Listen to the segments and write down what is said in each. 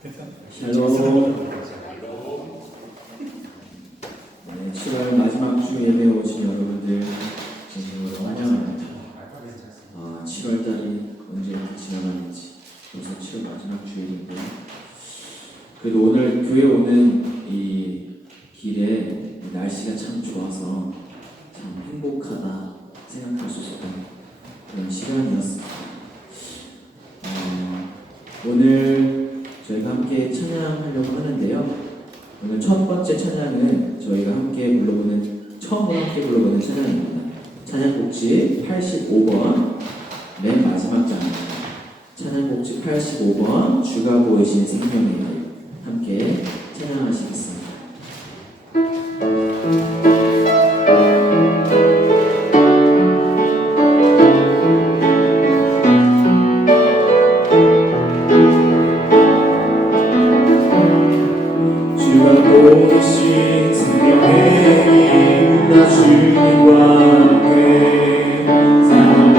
샬롬. 네, 7월 마지막 주 예배에 오신 여러분들 진심으로 환영합니다. 7월달이 언제 이렇게 지나가는지 벌써 7월 마지막 주일인데, 그래도 오늘 교회 오는 이 길에 날씨가 참 좋아서 참 행복하다 생각할 수 있었던 그런 시간이었습니다. 오늘 저희가 함께 찬양하려고 하는데요. 오늘 첫 번째 찬양은 저희가 처음으로 함께 불러보는 찬양입니다. 찬양곡지 85번, 맨 마지막 장입니다. 찬양곡지 85번, 주가 보이신 생명의 길, 함께 찬양하시겠습니다. 보이신 생명의 길, 나 주님과 함께 사랑을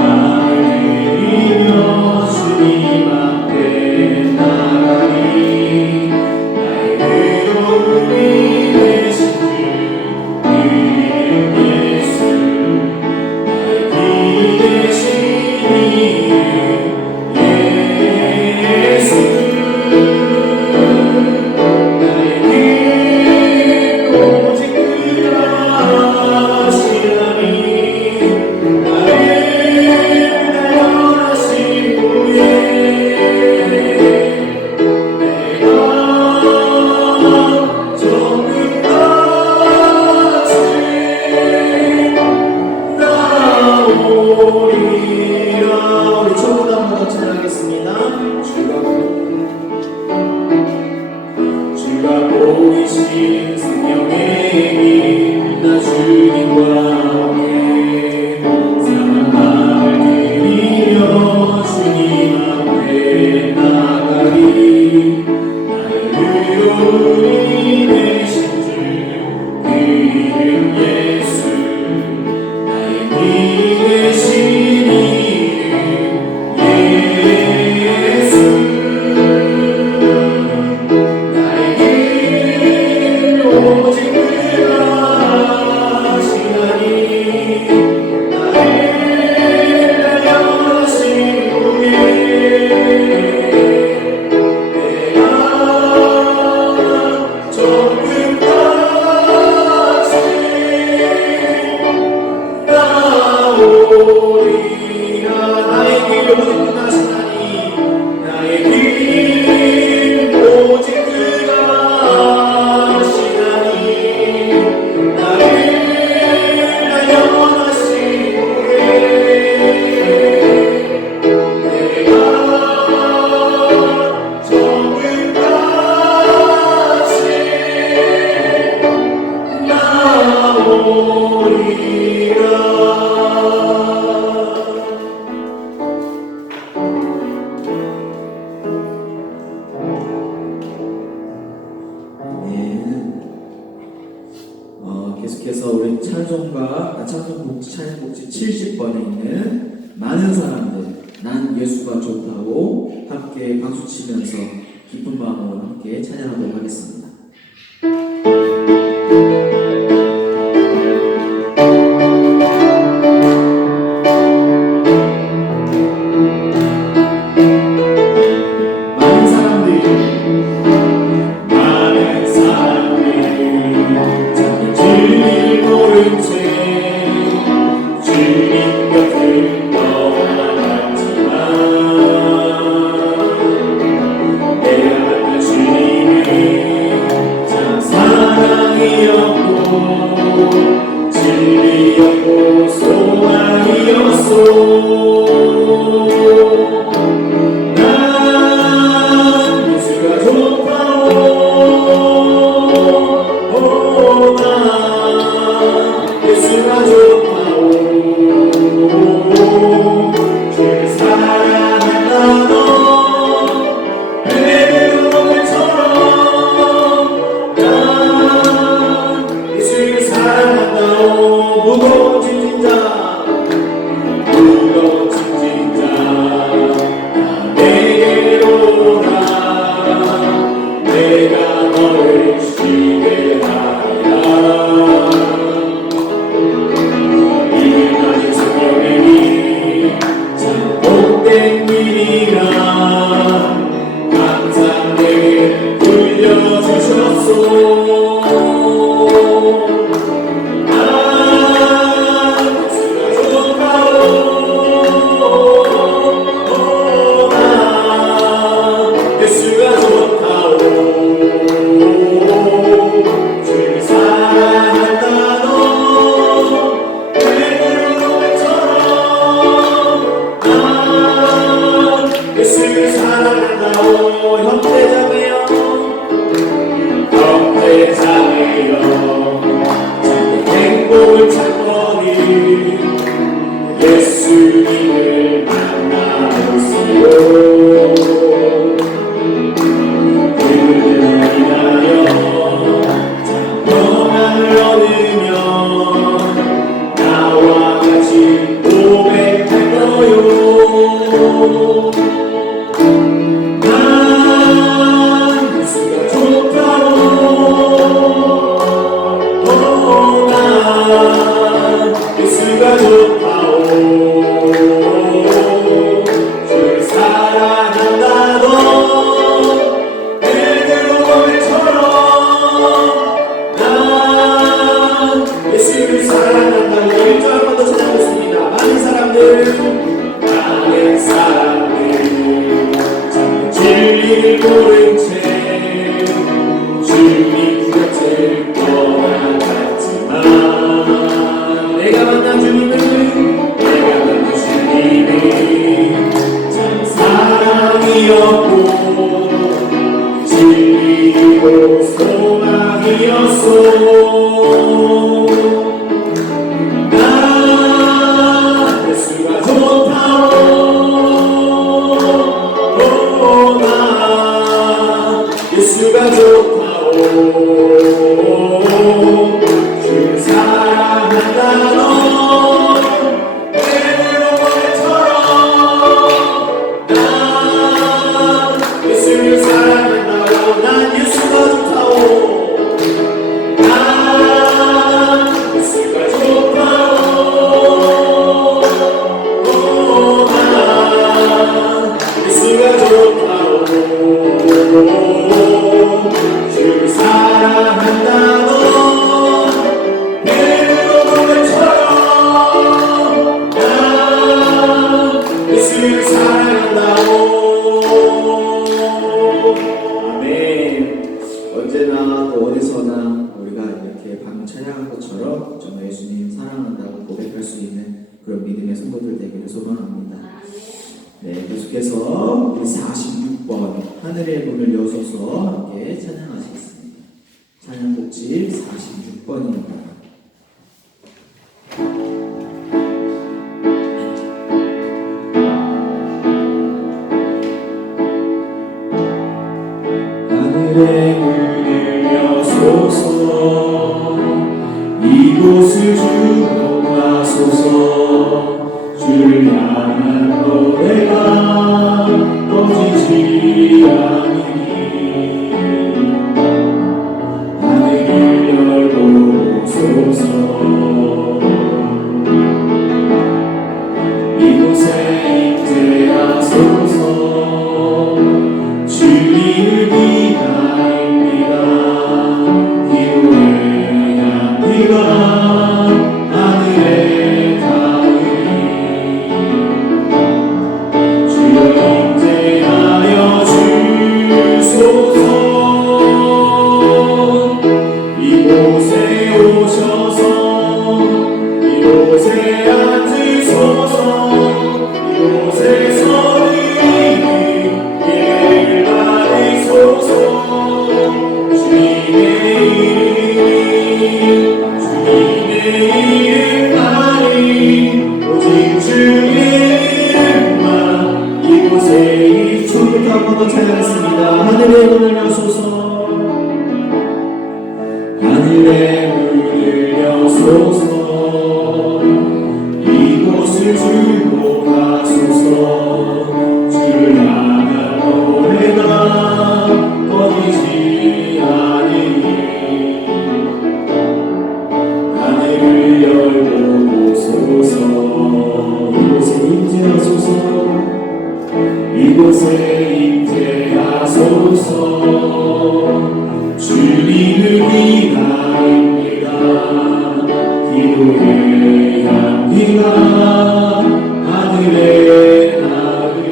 드리며 주님 앞에 나가리. 나의 의로움이 되신 주 이름 예수, 나의 길이 되신 이름 예수. 주가 보이신 생명의 길, 나 주님과 함께 사랑을 드리며 주님 앞에 나가리. 나의 의로움이 되신 주 그 이름 예수, 나의 길이 되신 이름 예수. 오직 그가 시간이 나를 달려가신 후에 내가 조금 다시 나오리라. 나의 길 오직 그가 시간이 나의 길 오직 그가 계속해서 우리 찬송곡지 70번에 있는 많은 사람들, 난 예수가 좋다고 함께 박수치면서 기쁜 마음으로 함께 찬양하도록 하겠습니다. 주님 곁을 떠나갔지만 내 안에 주님이 참 사랑이었고 진리였고 소망이었소. 난 예수가 좋다오. 난 예수가 좋다오. 주를 사랑한다 너 은혜는 오늘처럼. 난 예수를 사랑한다. 무거운 짐 방금 찬양한 것처럼 정말 예수님 사랑한다고 고백할 수 있는 그런 믿음의 성도들 되기를 소망합니다. 네, 계속해서 우리 46번 하늘의 문을 여소서 함께 찬양하시겠습니다. 찬양곡집 46번입니다. 하늘의 문을 여소서 이곳을 주로 가소서 주를 향한 노래가 꺼지지 않으니 하늘을 열고 오소서 이곳에 임재하소서 주님을 기다립니다. 기도의 향기가 하늘에 닿으니 주여 임재하여 주소서. 이곳에 오셔서 이곳에 앉으소서. 이곳에서 하늘의 문을 여소서 하늘의 문을 여소서 이곳을 주로 가소서 주를 향한 노래가 꺼지지 않으니 하늘을 열고 오소서 이곳에 임재하소서 이곳에 임재하소서 주님을 기다립니다. 기도의 향기가 하늘에 닿으니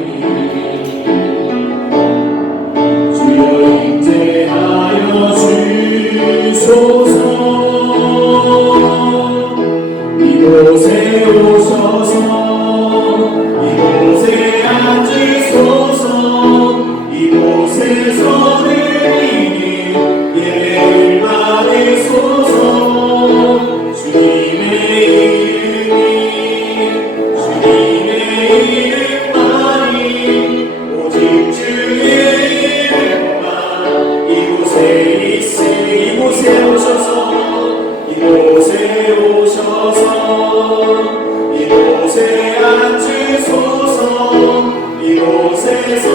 주여 임재하여 주소서. 이곳에 오셔서 이곳에 앉으소서. 이곳에서 내리니 예배를 받으소서. 주님의 이름만이 오직 주의 이름만 이곳에 있으니 이곳에 오셔서 이곳에 앉으소서. 이곳에서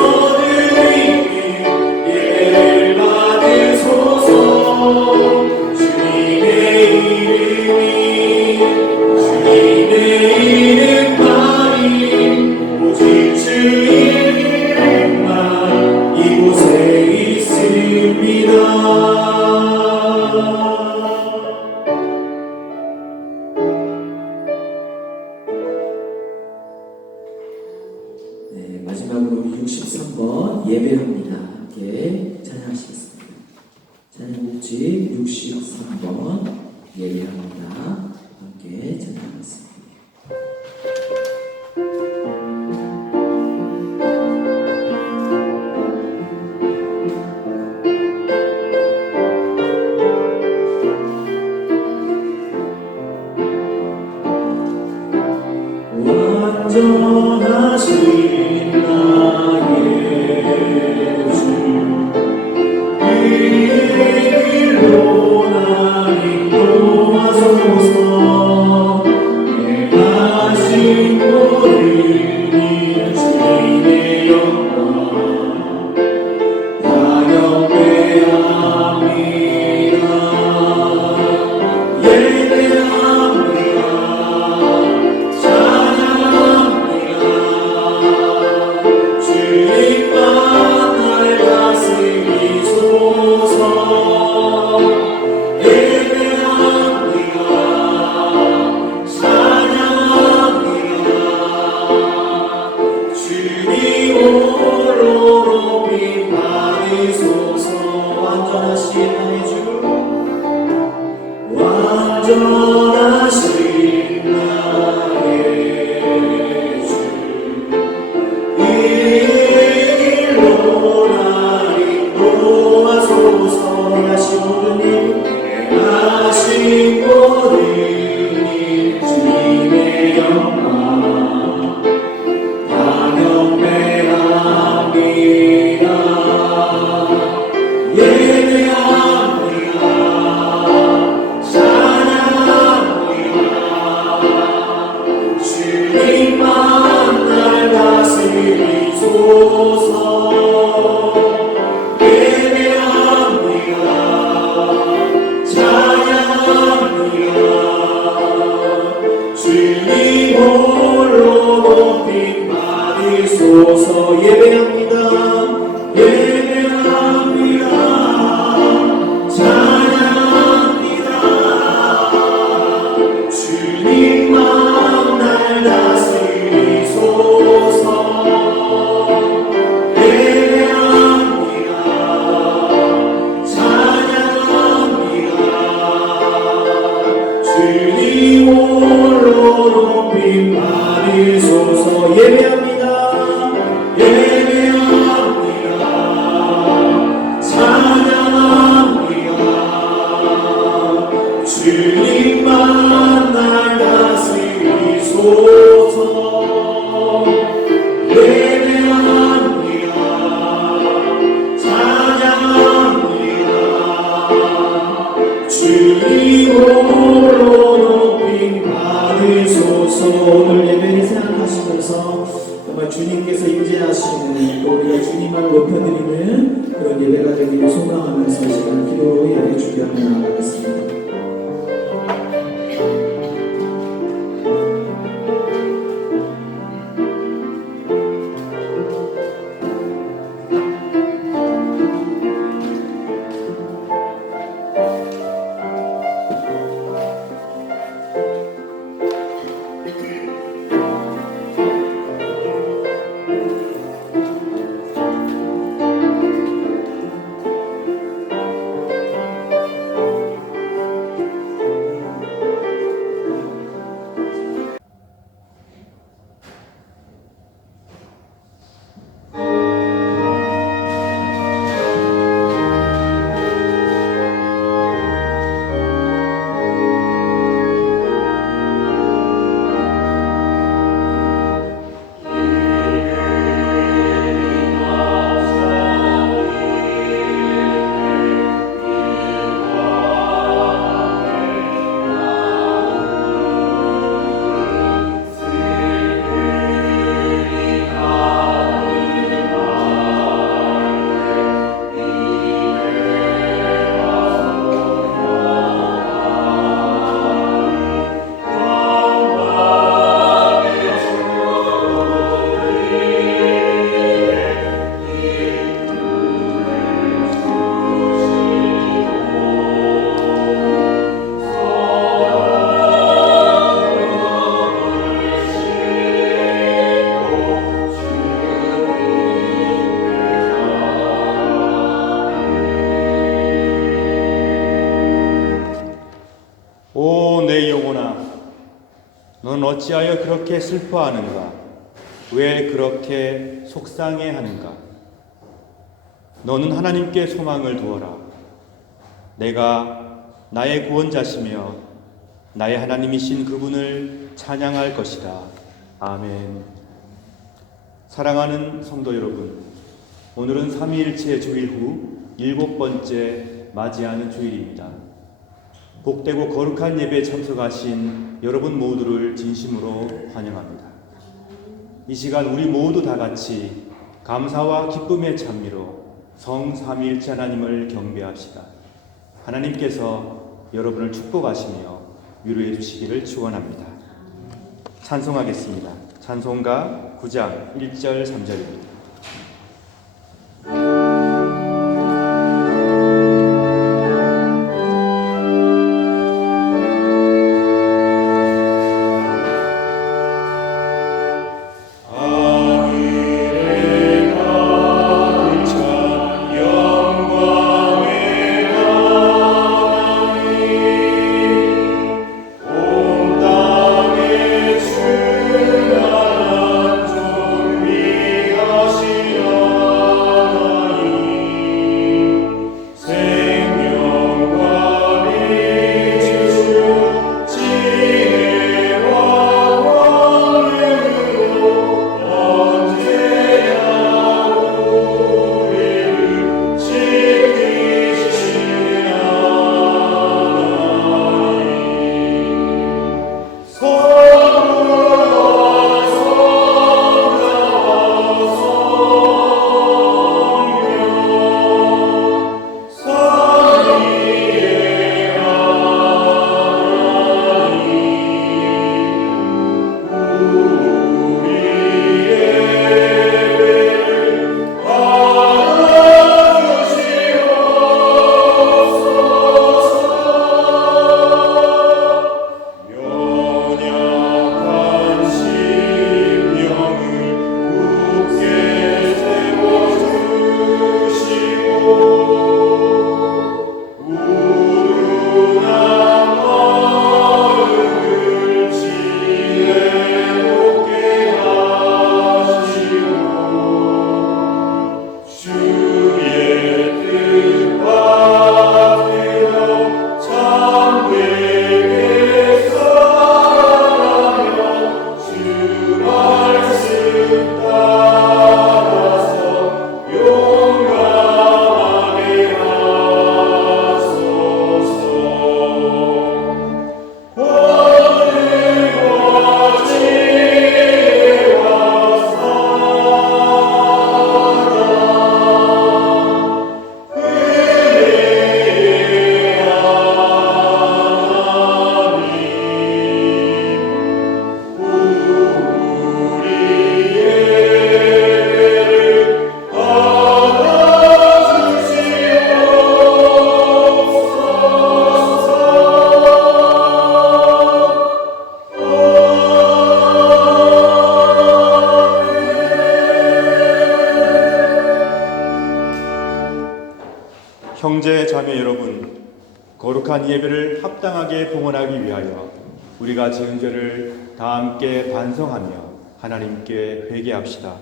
네, 마지막으로 63번 예배합니다. 함께 찬양하시겠습니다. 찬양곡집 63번 예배합니다. 함께 찬양하겠습니다. 완전하신 나의 주 이 길로 날 인도하소서. 내 완전하신 나의 주 이 길로 날 인도하소서. 행하신 모든 일 행하신 모든 일 주님의 영광 다 경배합니다. 예배합니다. 찬양합니다. 주님만 날 다스리소서. 예배합니다. 찬양합니다. 주님 홀로 높임 받으소서. 예배합니다. 예배합니다. 찬양합니다. 주님만 날 다스리소서. 예배합니다. 찬양합니다. 주님 홀로 높임 받으소서. 예배합니다. 예배합니다. 찬양합니다. 주님만 날 다스리소서. 예배합니다. 찬양합니다. 주님 홀로 높임 받으소서. 오늘 예배를 생각하시면서 정말 주님께서 임재하시는 또 우리가 주님만 높여드리는 그런 예배가 되기를 소망하면서 시간 기도로 예배 준비하며 나아가겠습니다. 너는 어찌하여 그렇게 슬퍼하는가? 왜 그렇게 속상해하는가? 너는 하나님께 소망을 두어라. 내가 나의 구원자시며 나의 하나님이신 그분을 찬양할 것이다. 아멘. 사랑하는 성도 여러분, 오늘은 삼위일체 주일 후 7번째 맞이하는 주일입니다. 복되고 거룩한 예배에 참석하신 여러분 모두를 진심으로 환영합니다. 이 시간 우리 모두 다 같이 감사와 기쁨의 찬미로 성삼위일체 하나님을 경배합시다. 하나님께서 여러분을 축복하시며 위로해 주시기를 축원합니다. 찬송하겠습니다. 찬송가 9장 1절 3절입니다. 거룩한 예배를 합당하게 봉헌하기 위하여 우리가 지은 죄를 다 함께 반성하며 하나님께 회개합시다.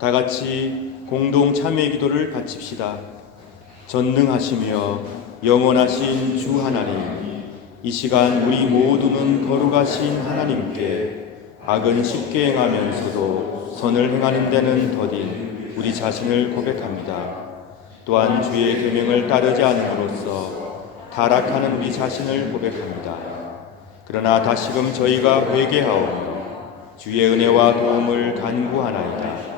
다 같이 공동 참회 기도를 바칩시다. 전능하시며 영원하신 주 하나님, 이 시간 우리 모두는 거룩하신 하나님께 악은 쉽게 행하면서도 선을 행하는 데는 더딘 우리 자신을 고백합니다. 또한 주의 계명을 따르지 않음으로써 타락하는 우리 자신을 고백합니다. 그러나 다시금 저희가 회개하오며 주의 은혜와 도움을 간구하나이다.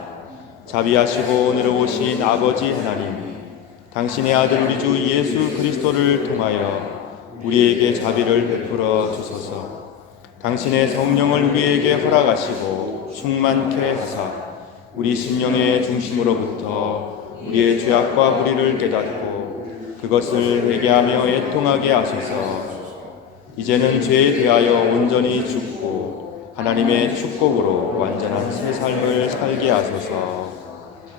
자비하시고 은혜로우신 아버지 하나님, 당신의 아들 우리 주 예수 그리스도를 통하여 우리에게 자비를 베풀어 주소서. 당신의 성령을 우리에게 허락하시고 충만케 하사 우리 심령의 중심으로부터 우리의 죄악과 불의를 깨닫고 그것을 회개하며 애통하게 하소서. 이제는 죄에 대하여 온전히 죽고 하나님의 축복으로 완전한 새 삶을 살게 하소서.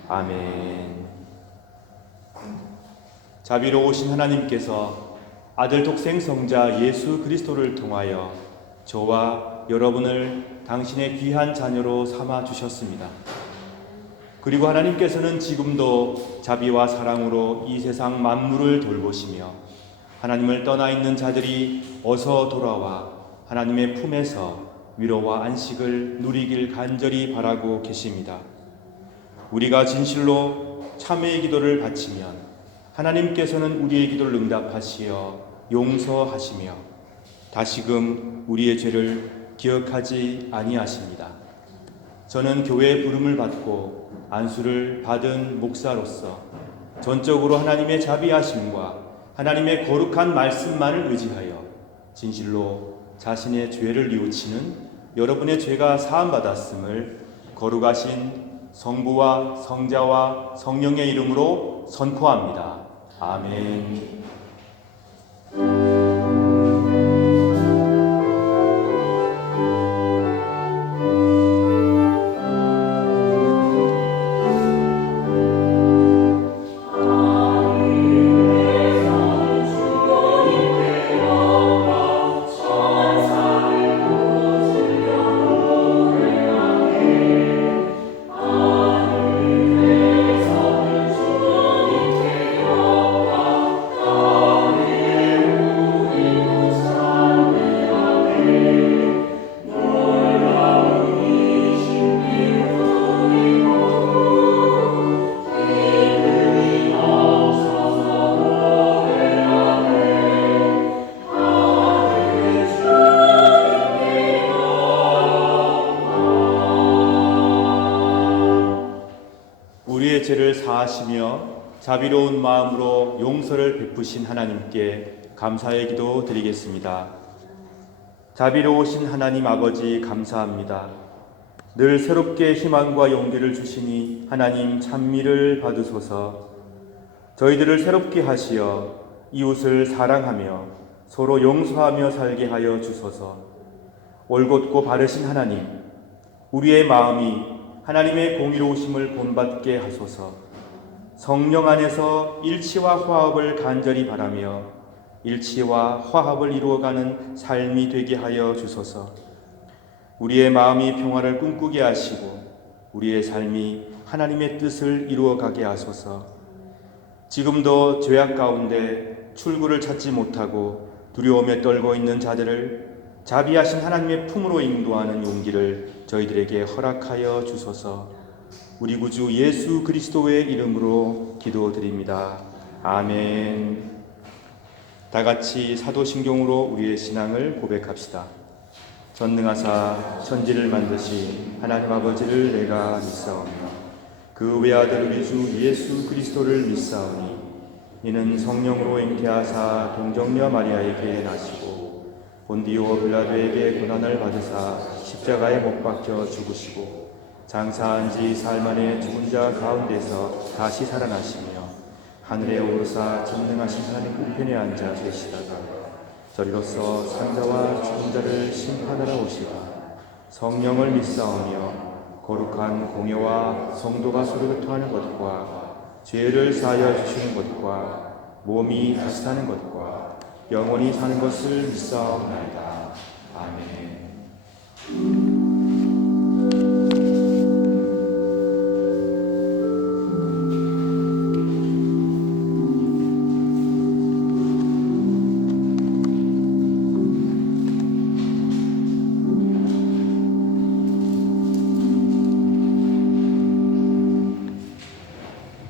아멘. 자비로우신 하나님께서 아들 독생 성자 예수 그리스도를 통하여 저와 여러분을 당신의 귀한 자녀로 삼아 주셨습니다. 그리고 하나님께서는 지금도 자비와 사랑으로 이 세상 만물을 돌보시며 하나님을 떠나 있는 자들이 어서 돌아와 하나님의 품에서 위로와 안식을 누리길 간절히 바라고 계십니다. 우리가 진실로 참회의 기도를 바치면 하나님께서는 우리의 기도를 응답하시어 용서하시며 다시금 우리의 죄를 기억하지 아니하십니다. 저는 교회의 부름을 받고 안수를 받은 목사로서 전적으로 하나님의 자비하심과 하나님의 거룩한 말씀만을 의지하여 진실로 자신의 죄를 뉘우치는 여러분의 죄가 사함받았음을 거룩하신 성부와 성자와 성령의 이름으로 선포합니다. 아멘. 우리의 죄를 사하시며 자비로운 마음으로 용서를 베푸신 하나님께 감사의 기도 드리겠습니다. 자비로우신 하나님 아버지 감사합니다. 늘 새롭게 희망과 용기를 주시니 하나님 찬미를 받으소서. 저희들을 새롭게 하시어 이웃을 사랑하며 서로 용서하며 살게 하여 주소서. 올곧고 바르신 하나님, 우리의 마음이 하나님의 공의로우심을 본받게 하소서. 성령 안에서 일치와 화합을 간절히 바라며 일치와 화합을 이루어가는 삶이 되게 하여 주소서. 우리의 마음이 평화를 꿈꾸게 하시고 우리의 삶이 하나님의 뜻을 이루어가게 하소서. 지금도 죄악 가운데 출구를 찾지 못하고 두려움에 떨고 있는 자들을 자비하신 하나님의 품으로 인도하는 용기를 저희들에게 허락하여 주소서. 우리 구주 예수 그리스도의 이름으로 기도드립니다. 아멘. 다 같이 사도신경으로 우리의 신앙을 고백합시다. 전능하사 천지를 만드신 하나님 아버지를 내가 믿사오며 그 외아들 우리 주 예수 그리스도를 믿사오니 이는 성령으로 잉태하사 동정녀 마리아에게 나시고 본디오 빌라도에게 고난을 받으사 십자가에 못 박혀 죽으시고 장사한 지 사흘 만에 죽은 자 가운데서 다시 살아나시며 하늘에 오르사 전능하신 하나님 우편에 앉아 계시다가 저리로서 산자와 죽은 자를 심판하러 오시다. 성령을 믿사오며 거룩한 공예와 성도가 서로 교통하는 것과 죄를 사하여 주시는 것과 몸이 다시 사는 것과 영원히 사는 것을 믿사옵나이다. 아멘.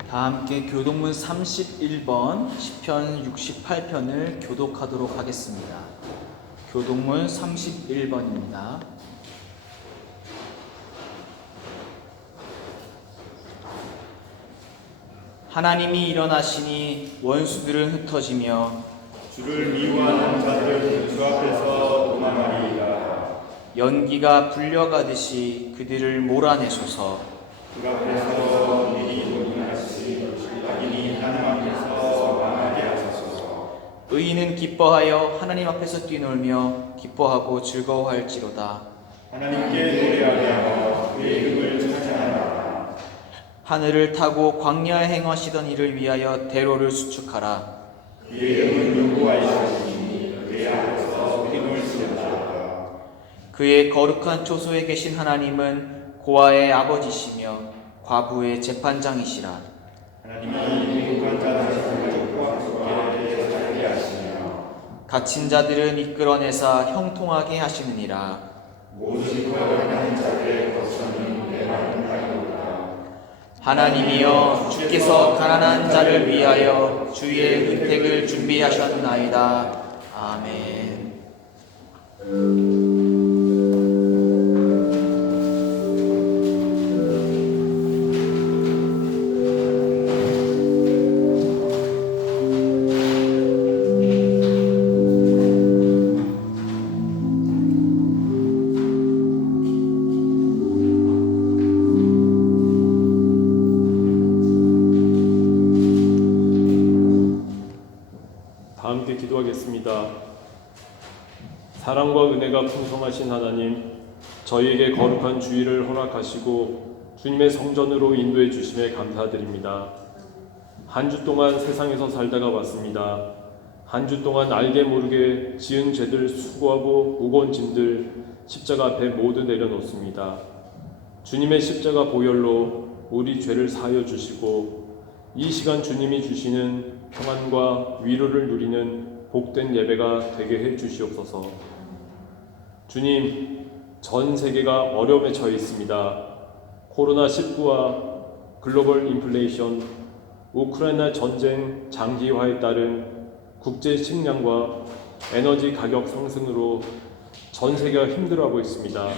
다 함께 교독문 31번 시편 68편을 교독하도록 하겠습니다. 교독문 31번입니다. 하나님이 일어나시니 원수들은 흩어지며 주를 미워하는 자들은 주 앞에서 도망하리이다. 연기가 불려가듯이 그들을 몰아내소서. 주 앞에서 미리 도망하시니 악인이 하나님 앞에서 망하게 하소서. 의인은 기뻐하여 하나님 앞에서 뛰놀며 기뻐하고 즐거워할지로다. 하나님께 노래하며 그의 이름을 찬양하라. 하늘을 타고 광야에 행하시던 이를 위하여 대로를 수축하라. 그의 이름은 여호와이시니 그의 앞에서 뛰놀지어다. 그의 거룩한 초소에 계신 하나님은 고아의 아버지시며 과부의 재판장이시라. 하나님이 행복한 자들의 가족과 속하게 살게 하시며 갇힌 자들은 이끌어내사 형통하게 하시느니라. 모든 거룩한 자들의 거처는 메마른 땅이로다. 하나님이여 주께서 가난한 자를 위하여 주의 혜택을 준비하셨나이다. 아멘. 다 함께 기도하겠습니다. 사랑과 은혜가 풍성하신 하나님, 저희에게 거룩한 주일을 허락하시고 주님의 성전으로 인도해 주심에 감사드립니다. 한 주 동안 세상에서 살다가 왔습니다. 한 주 동안 알게 모르게 지은 죄들 수고하고 무거운 짐들 십자가 앞에 모두 내려놓습니다. 주님의 십자가 보혈로 우리 죄를 사하여 주시고 이 시간 주님이 주시는 평안과 위로를 누리는 복된 예배가 되게 해 주시옵소서. 주님, 전 세계가 어려움에 처해 있습니다. 코로나19와 글로벌 인플레이션, 우크라이나 전쟁 장기화에 따른 국제 식량과 에너지 가격 상승으로 전 세계가 힘들어하고 있습니다.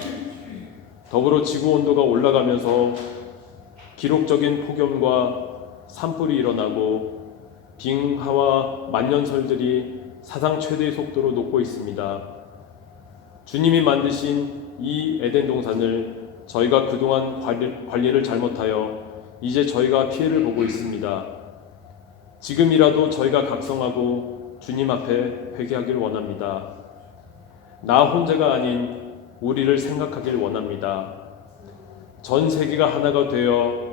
더불어 지구 온도가 올라가면서 기록적인 폭염과 산불이 일어나고 빙하와 만년설들이 사상 최대의 속도로 녹고 있습니다. 주님이 만드신 이 에덴 동산을 저희가 그동안 관리를 잘못하여 이제 저희가 피해를 보고 있습니다. 지금이라도 저희가 각성하고 주님 앞에 회개하길 원합니다. 나 혼자가 아닌 우리를 생각하길 원합니다. 전 세계가 하나가 되어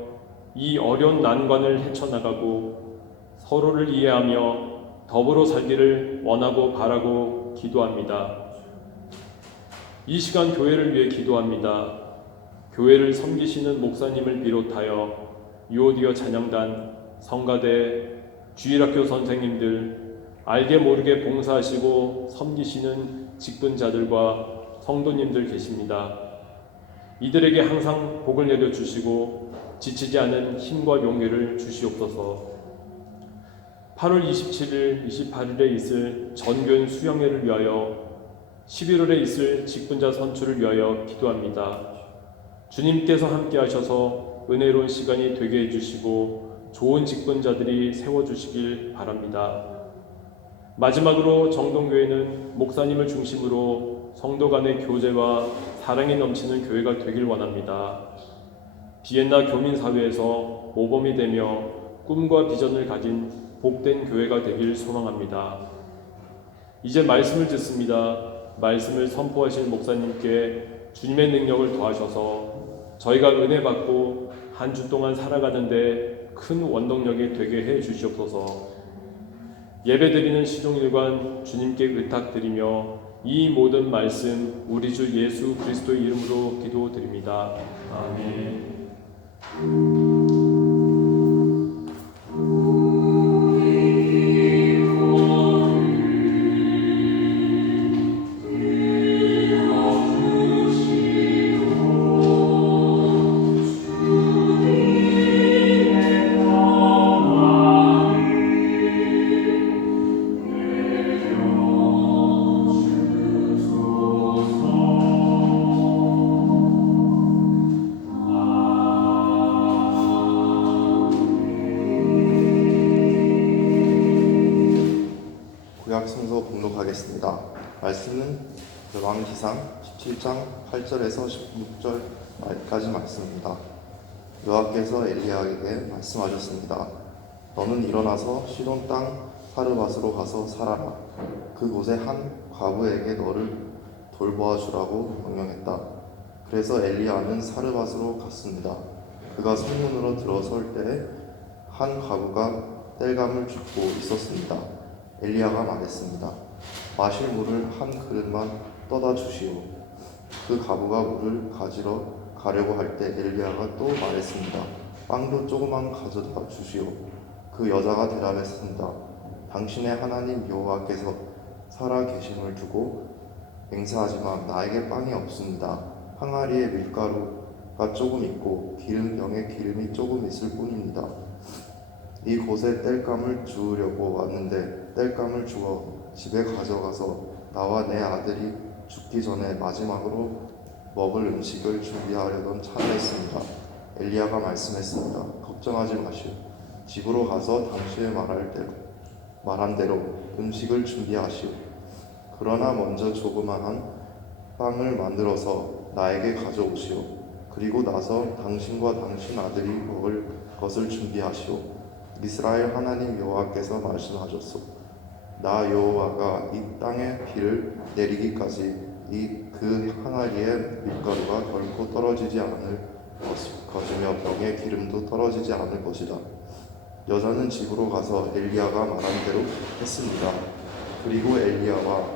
이 어려운 난관을 헤쳐나가고 서로를 이해하며 더불어 살기를 원하고 바라고 기도합니다. 이 시간 교회를 위해 기도합니다. 교회를 섬기시는 목사님을 비롯하여 유오디오 찬양단, 성가대, 주일학교 선생님들, 알게 모르게 봉사하시고 섬기시는 직분자들과 성도님들 계십니다. 이들에게 항상 복을 내려주시고 지치지 않은 힘과 용기를 주시옵소서. 8월 27일, 28일에 있을 전교인 수영회를 위하여 11월에 있을 직분자 선출을 위하여 기도합니다. 주님께서 함께 하셔서 은혜로운 시간이 되게 해주시고 좋은 직분자들이 세워주시길 바랍니다. 마지막으로 정동교회는 목사님을 중심으로 성도 간의 교제와 사랑이 넘치는 교회가 되길 원합니다. 비엔나 교민사회에서 모범이 되며 꿈과 비전을 가진 복된 교회가 되길 소망합니다. 이제 말씀을 듣습니다. 말씀을 선포하실 목사님께 주님의 능력을 더하셔서 저희가 은혜 받고 한 주 동안 살아가는데 큰 원동력이 되게 해 주시옵소서. 예배드리는 시종일관 주님께 의탁드리며 이 모든 말씀 우리 주 예수 그리스도의 이름으로 기도드립니다. 아멘. 구약 성서 봉독하겠습니다. 말씀은 열왕기상 17장 8절에서 16절까지 말씀입니다. 여호와께서 엘리야에게 말씀하셨습니다. 너는 일어나서 시돈 땅 사르밧으로 가서 살아라. 그곳에 한 과부에게 너를 돌보아 주라고 명령했다. 그래서 엘리야는 사르밧으로 갔습니다. 그가 성문으로 들어설 때에 한 과부가 땔감을 줍고 있었습니다. 엘리야가 말했습니다. 마실 물을 한 그릇만 떠다 주시오. 그 과부가 물을 가지러 가려고 할 때 엘리야가 또 말했습니다. 빵도 조금만 가져다 주시오. 그 여자가 대답했습니다. 당신의 하나님 여호와께서 살아 계심을 두고 맹세하지만 나에게 빵이 없습니다. 항아리에 밀가루가 조금 있고 기름병에 기름이 조금 있을 뿐입니다. 이곳에 땔감을 주우려고 왔는데 땔감을 주어 집에 가져가서 나와 내 아들이 죽기 전에 마지막으로 먹을 음식을 준비하려던 차였습니다. 엘리야가 말씀했습니다. 걱정하지 마시오. 집으로 가서 당신의 말한 대로 음식을 준비하시오. 그러나 먼저 조그마한 빵을 만들어서 나에게 가져오시오. 그리고 나서 당신과 당신 아들이 먹을 것을 준비하시오. 이스라엘 하나님 여호와께서 말씀하셨소. 나 여호와가 이 땅에 비를 내리기까지 그 항아리에 밀가루가 결코 떨어지지 않을 것이며 병에 기름도 떨어지지 않을 것이다. 여자는 집으로 가서 엘리야가 말한 대로 했습니다. 그리고 엘리야와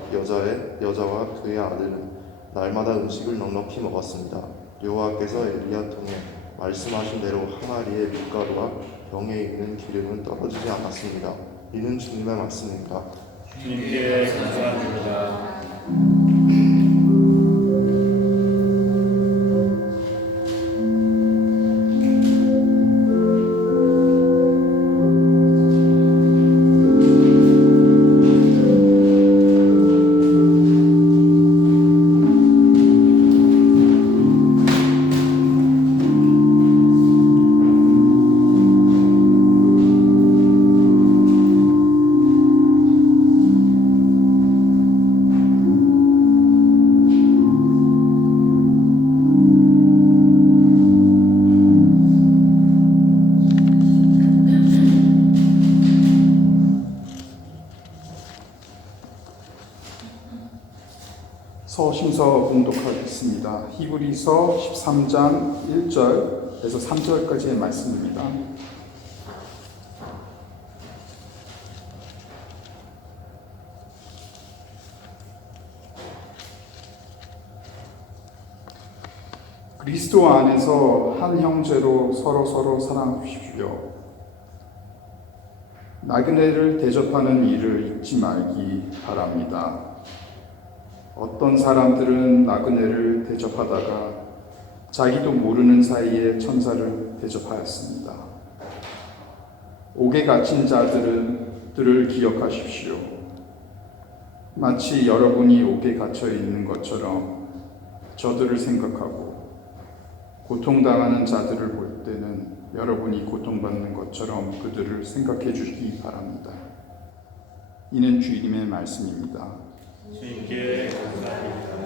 여자와 그의 아들은 날마다 음식을 넉넉히 먹었습니다. 여호와께서 엘리야 통해 말씀하신 대로 항아리에 밀가루와 병에 있는 기름은 떨어지지 않았습니다. 이는 주님의 말씀입니다. 주님께 감사합니다. 서신서 봉독하겠습니다. 히브리서 13장 1절에서 3절까지의 말씀입니다. 그리스도 안에서 한 형제로 서로 사랑하십시오. 나그네를 대접하는 일을 잊지 말기 바랍니다. 어떤 사람들은 나그네를 대접하다가 자기도 모르는 사이에 천사를 대접하였습니다. 옥에 갇힌 자들은 들을 기억하십시오. 마치 여러분이 옥에 갇혀 있는 것처럼 저들을 생각하고 고통당하는 자들을 볼 때는 여러분이 고통받는 것처럼 그들을 생각해 주시기 바랍니다. 이는 주님의 말씀입니다. 주님께 감사합니다.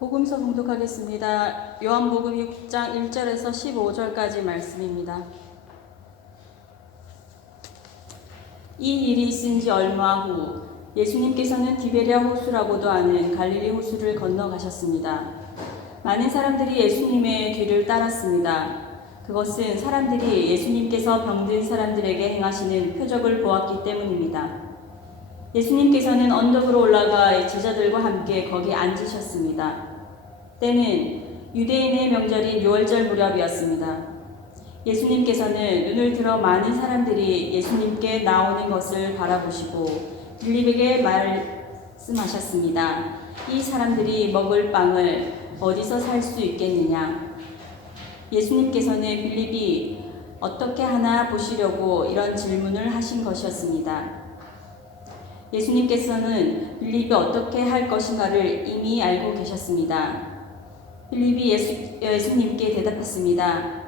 복음서 봉독하겠습니다. 요한복음 6장 1절에서 15절까지 말씀입니다. 이 일이 있은 지 얼마 후 예수님께서는 디베랴 호수라고도 하는 갈릴리 호수를 건너가셨습니다. 많은 사람들이 예수님의 뒤를 따랐습니다. 그것은 사람들이 예수님께서 병든 사람들에게 행하시는 표적을 보았기 때문입니다. 예수님께서는 언덕으로 올라가 제자들과 함께 거기 앉으셨습니다. 때는 유대인의 명절인 유월절 무렵이었습니다. 예수님께서는 눈을 들어 많은 사람들이 예수님께 나오는 것을 바라보시고 빌립에게 말씀하셨습니다. 이 사람들이 먹을 빵을 어디서 살 수 있겠느냐? 예수님께서는 빌립이 어떻게 하나 보시려고 이런 질문을 하신 것이었습니다. 예수님께서는 빌립이 어떻게 할 것인가를 이미 알고 계셨습니다. 빌립이 예수님께 대답했습니다.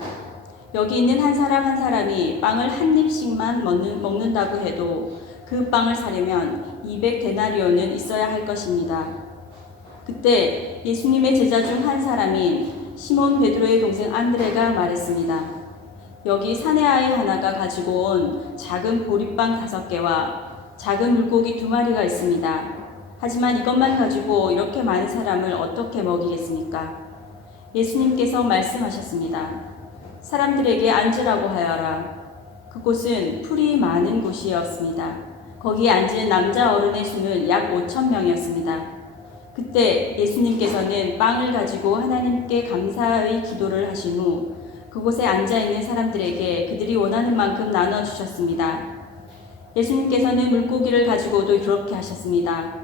여기 있는 한 사람 한 사람이 빵을 한 입씩만 먹는다고 해도 그 빵을 사려면 200데나리온은 있어야 할 것입니다. 그때 예수님의 제자 중 한 사람인 시몬 베드로의 동생 안드레가 말했습니다. 여기 사내 아이 하나가 가지고 온 작은 보리빵 5개와 작은 물고기 2마리가 있습니다. 하지만 이것만 가지고 이렇게 많은 사람을 어떻게 먹이겠습니까? 예수님께서 말씀하셨습니다. 사람들에게 앉으라고 하여라. 그곳은 풀이 많은 곳이었습니다. 거기에 앉은 남자 어른의 수는 약 5,000명이었습니다. 그때 예수님께서는 빵을 가지고 하나님께 감사의 기도를 하신 후 그곳에 앉아있는 사람들에게 그들이 원하는 만큼 나눠주셨습니다. 예수님께서는 물고기를 가지고도 그렇게 하셨습니다.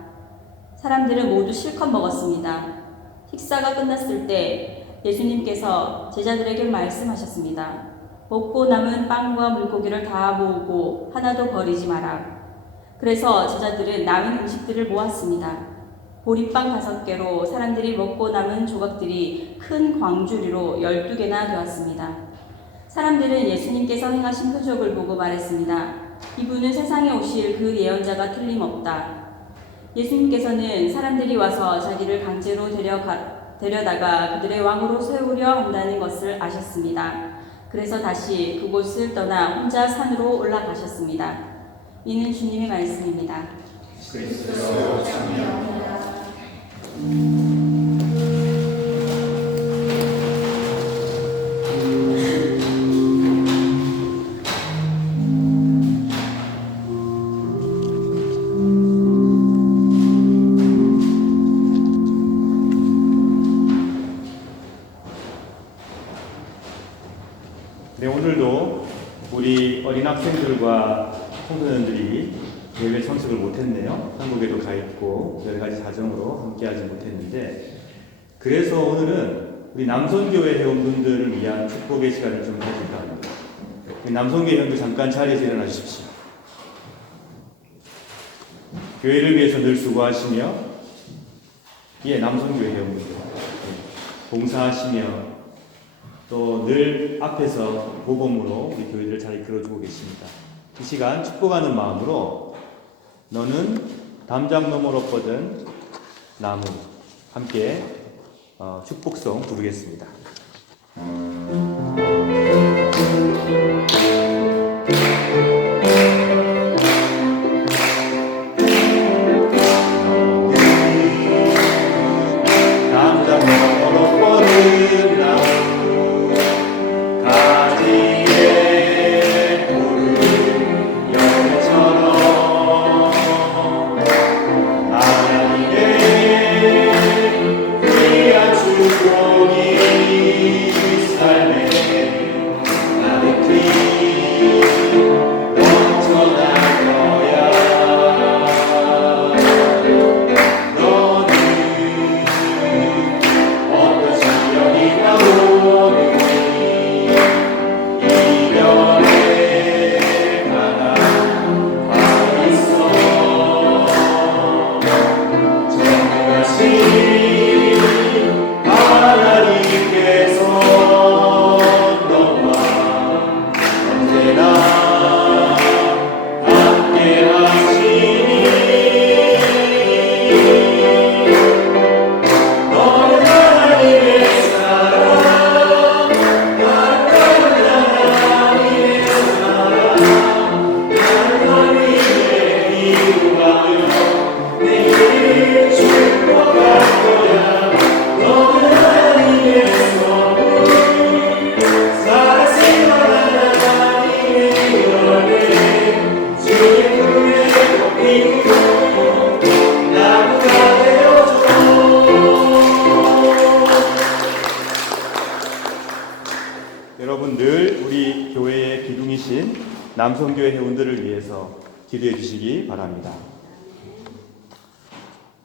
사람들은 모두 실컷 먹었습니다. 식사가 끝났을 때 예수님께서 제자들에게 말씀하셨습니다. 먹고 남은 빵과 물고기를 다 모으고 하나도 버리지 마라. 그래서 제자들은 남은 음식들을 모았습니다. 보리빵 5개로 사람들이 먹고 남은 조각들이 큰 광주리로 12개나 되었습니다. 사람들은 예수님께서 행하신 표적을 보고 말했습니다. 이분은 세상에 오실 그 예언자가 틀림없다. 예수님께서는 사람들이 와서 자기를 강제로 데려다가 그들의 왕으로 세우려 한다는 것을 아셨습니다. 그래서 다시 그곳을 떠나 혼자 산으로 올라가셨습니다. 이는 주님의 말씀입니다. 그리스도여 참여합니다. 네, 오늘도 우리 어린 학생들과 청소년들이 예배 참석을 못했네요. 한국에도 가 있고 여러 가지 사정으로 함께하지 못했는데, 그래서 오늘은 우리 남선교회 회원분들을 위한 축복의 시간을 좀 가질까 합니다. 남선교회 회원들 잠깐 자리에서 일어나 주십시오. 교회를 위해서 늘 수고하시며, 남선교회 회원분들 봉사하시며 또 늘 앞에서 모범으로 우리 교회를 잘 이끌어주고 계십니다. 이 시간 축복하는 마음으로 너는 담장 너머로 뻗은 나무 함께 축복송 부르겠습니다. 담장 너머로 뻗은 나무 가지에 푸른 열매처럼 하나님의 귀한 축복이 삶에 가득히 넘쳐날 거야. 너는 어떤 시련이 와오니 이별에 관한 바가 있어 정하신 하나님께서 너와 언제나 함께 하시니 너는 하나님의 사랑 아름다운 하나님의 사랑 나는 너희의 기도하며 내일 축복할 거야. 너는 하나님의 선물 살아있는 하나님의 열매 주의 품에 덮이고 나무가 되어줘. 여러분 늘 우리 교회의 기둥이신 남성교회 회원들을 위해서 기도해 주시기 바랍니다.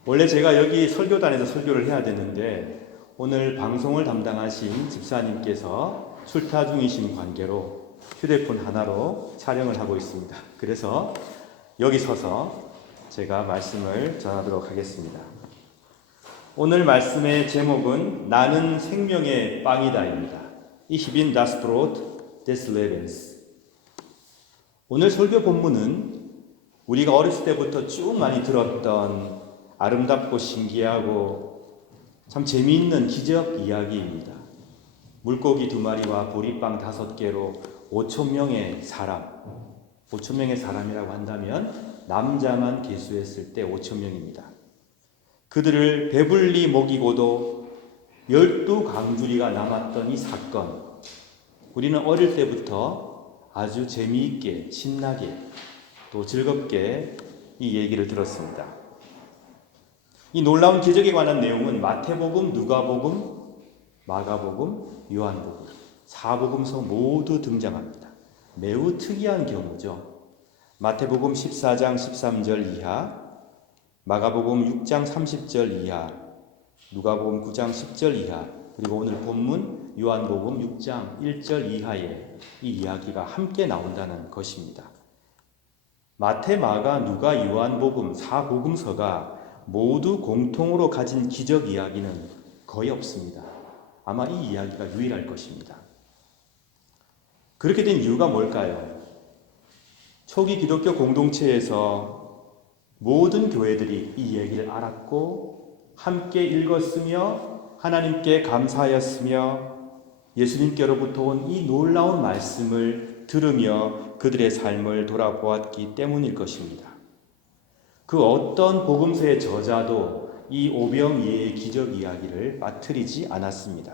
원래 제가 여기 설교단에서 설교를 해야 되는데 오늘 방송을 담당하신 집사님께서 출타 중이신 관계로 휴대폰 하나로 촬영을 하고 있습니다. 그래서 여기 서서 제가 말씀을 전하도록 하겠습니다. 오늘 말씀의 제목은 나는 생명의 빵이다입니다. Ich bin das Brot des Lebens. 오늘 설교 본문은 우리가 어렸을 때부터 쭉 많이 들었던 아름답고 신기하고 참 재미있는 기적 이야기입니다. 물고기 2마리와 보리빵 5개로 5,000명의 사람, 5,000명의 사람이라고 한다면 남자만 계수했을 때 5,000명입니다. 그들을 배불리 먹이고도 12광주리가 남았던 이 사건, 우리는 어릴 때부터 아주 재미있게 신나게 또 즐겁게 이 얘기를 들었습니다. 이 놀라운 기적에 관한 내용은 마태복음, 누가복음, 마가복음, 요한복음, 4복음서 모두 등장합니다. 매우 특이한 경우죠. 마태복음 14장 13절 이하, 마가복음 6장 30절 이하, 누가복음 9장 10절 이하, 그리고 오늘 본문 요한복음 6장 1절 이하에 이 이야기가 함께 나온다는 것입니다. 마태, 마가, 누가, 요한복음, 4복음서가 모두 공통으로 가진 기적 이야기는 거의 없습니다. 아마 이 이야기가 유일할 것입니다. 그렇게 된 이유가 뭘까요? 초기 기독교 공동체에서 모든 교회들이 이 얘기를 알았고 함께 읽었으며 하나님께 감사하였으며 예수님께로부터 온 이 놀라운 말씀을 들으며 그들의 삶을 돌아보았기 때문일 것입니다. 그 어떤 복음서의 저자도 이 오병이어의 기적 이야기를 빠뜨리지 않았습니다.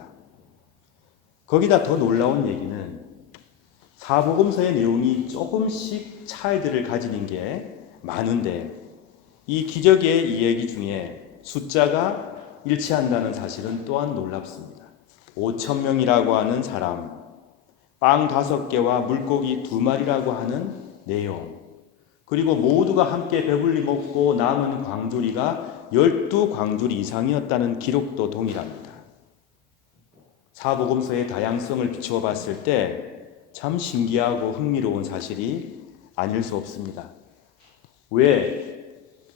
거기다 더 놀라운 얘기는 사복음서의 내용이 조금씩 차이들을 가지는 게 많은데 이 기적의 이야기 중에 숫자가 일치한다는 사실은 또한 놀랍습니다. 5,000명이라고 하는 사람, 빵 5개와 물고기 2마리라고 하는 내용, 그리고 모두가 함께 배불리 먹고 남은 광주리가 12광주리 이상이었다는 기록도 동일합니다. 사복음서의 다양성을 비추어 봤을 때 참 신기하고 흥미로운 사실이 아닐 수 없습니다. 왜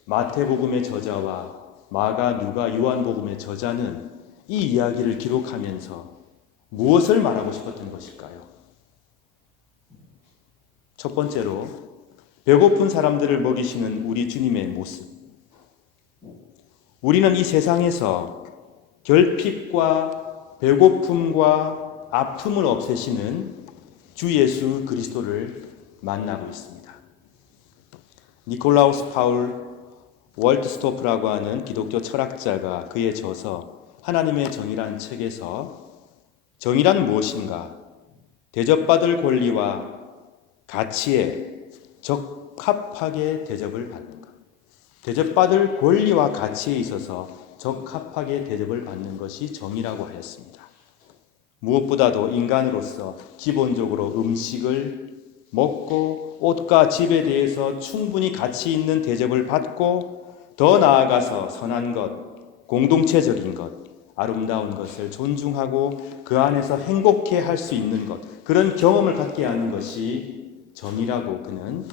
마태복음의 저자와 마가, 누가, 요한복음의 저자는 이 이야기를 기록하면서 무엇을 말하고 싶었던 것일까요? 첫 번째로 배고픈 사람들을 먹이시는 우리 주님의 모습. 우리는 이 세상에서 결핍과 배고픔과 아픔을 없애시는 주 예수 그리스도를 만나고 있습니다. 니콜라우스 파울 월트스토프라고 하는 기독교 철학자가 그의 저서 하나님의 정의란 책에서 정의란 무엇인가? 대접받을 권리와 가치에 적합하게 대접을 받는 것. 대접받을 권리와 가치에 있어서 적합하게 대접을 받는 것이 정의라고 하였습니다. 무엇보다도 인간으로서 기본적으로 음식을 먹고 옷과 집에 대해서 충분히 가치 있는 대접을 받고 더 나아가서 선한 것, 공동체적인 것, 아름다운 것을 존중하고 그 안에서 행복해 할 수 있는 것, 그런 경험을 갖게 하는 것이 정의라고 그는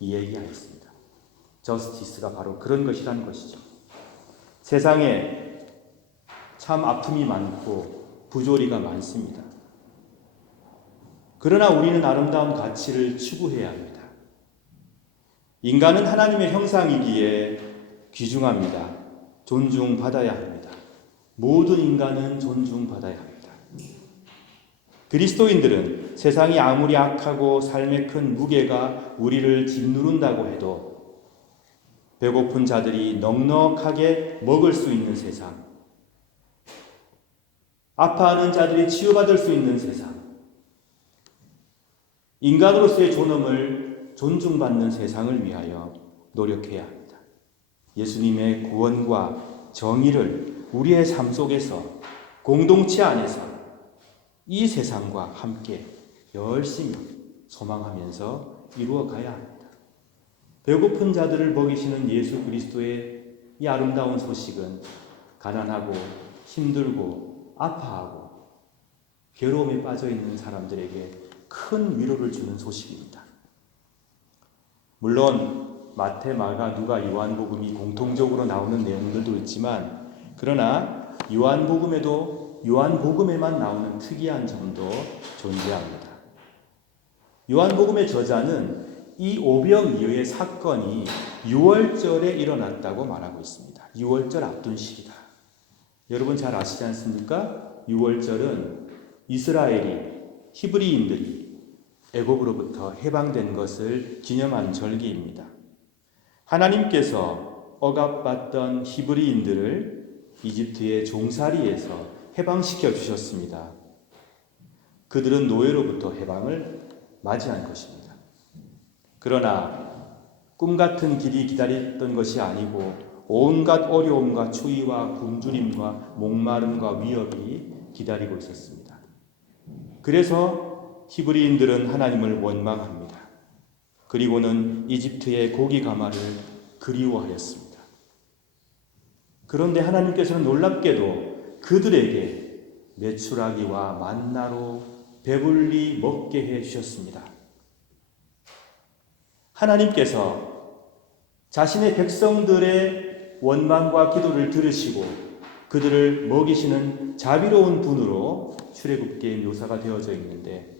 이야기하였습니다. 저스티스가 바로 그런 것이라는 것이죠. 세상에 참 아픔이 많고 부조리가 많습니다. 그러나 우리는 아름다운 가치를 추구해야 합니다. 인간은 하나님의 형상이기에 귀중합니다. 존중받아야 합니다. 모든 인간은 존중받아야 합니다. 그리스도인들은 세상이 아무리 악하고 삶의 큰 무게가 우리를 짓누른다고 해도 배고픈 자들이 넉넉하게 먹을 수 있는 세상, 아파하는 자들이 치유받을 수 있는 세상, 인간으로서의 존엄을 존중받는 세상을 위하여 노력해야 합니다. 예수님의 구원과 정의를 우리의 삶 속에서 공동체 안에서 이 세상과 함께 열심히 소망하면서 이루어 가야 합니다. 배고픈 자들을 먹이시는 예수 그리스도의 이 아름다운 소식은 가난하고 힘들고 아파하고 괴로움에 빠져 있는 사람들에게 큰 위로를 주는 소식입니다. 물론 마태, 마가, 누가, 요한복음이 공통적으로 나오는 내용들도 있지만 그러나 요한복음에만 나오는 특이한 점도 존재합니다. 요한복음의 저자는 이 오병이어의 사건이 6월절에 일어났다고 말하고 있습니다. 6월절 앞둔 시기다. 여러분 잘 아시지 않습니까? 6월절은 이스라엘이 히브리인들이 애굽으로부터 해방된 것을 기념하는 절기입니다. 하나님께서 억압받던 히브리인들을 이집트의 종살이에서 해방시켜 주셨습니다. 그들은 노예로부터 해방을 맞이한 것입니다. 그러나 꿈같은 길이 기다렸던 것이 아니고 온갖 어려움과 추위와 굶주림과 목마름과 위협이 기다리고 있었습니다. 그래서 히브리인들은 하나님을 원망합니다. 그리고는 이집트의 고기 가마를 그리워하였습니다. 그런데 하나님께서는 놀랍게도 그들에게 메추라기와 만나로 배불리 먹게 해 주셨습니다. 하나님께서 자신의 백성들의 원망과 기도를 들으시고 그들을 먹이시는 자비로운 분으로 출애굽기에 묘사가 되어져 있는데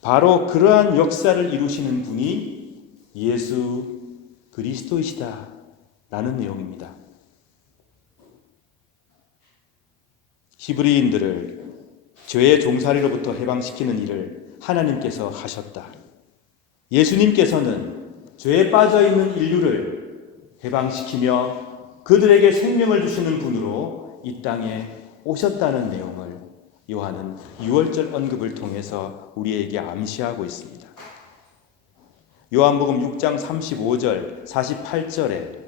바로 그러한 역사를 이루시는 분이 예수 그리스도이시다라는 내용입니다. 히브리인들을 죄의 종살이로부터 해방시키는 일을 하나님께서 하셨다. 예수님께서는 죄에 빠져있는 인류를 해방시키며 그들에게 생명을 주시는 분으로 이 땅에 오셨다는 내용을 요한은 6월절 언급을 통해서 우리에게 암시하고 있습니다. 요한복음 6장 35절, 48절에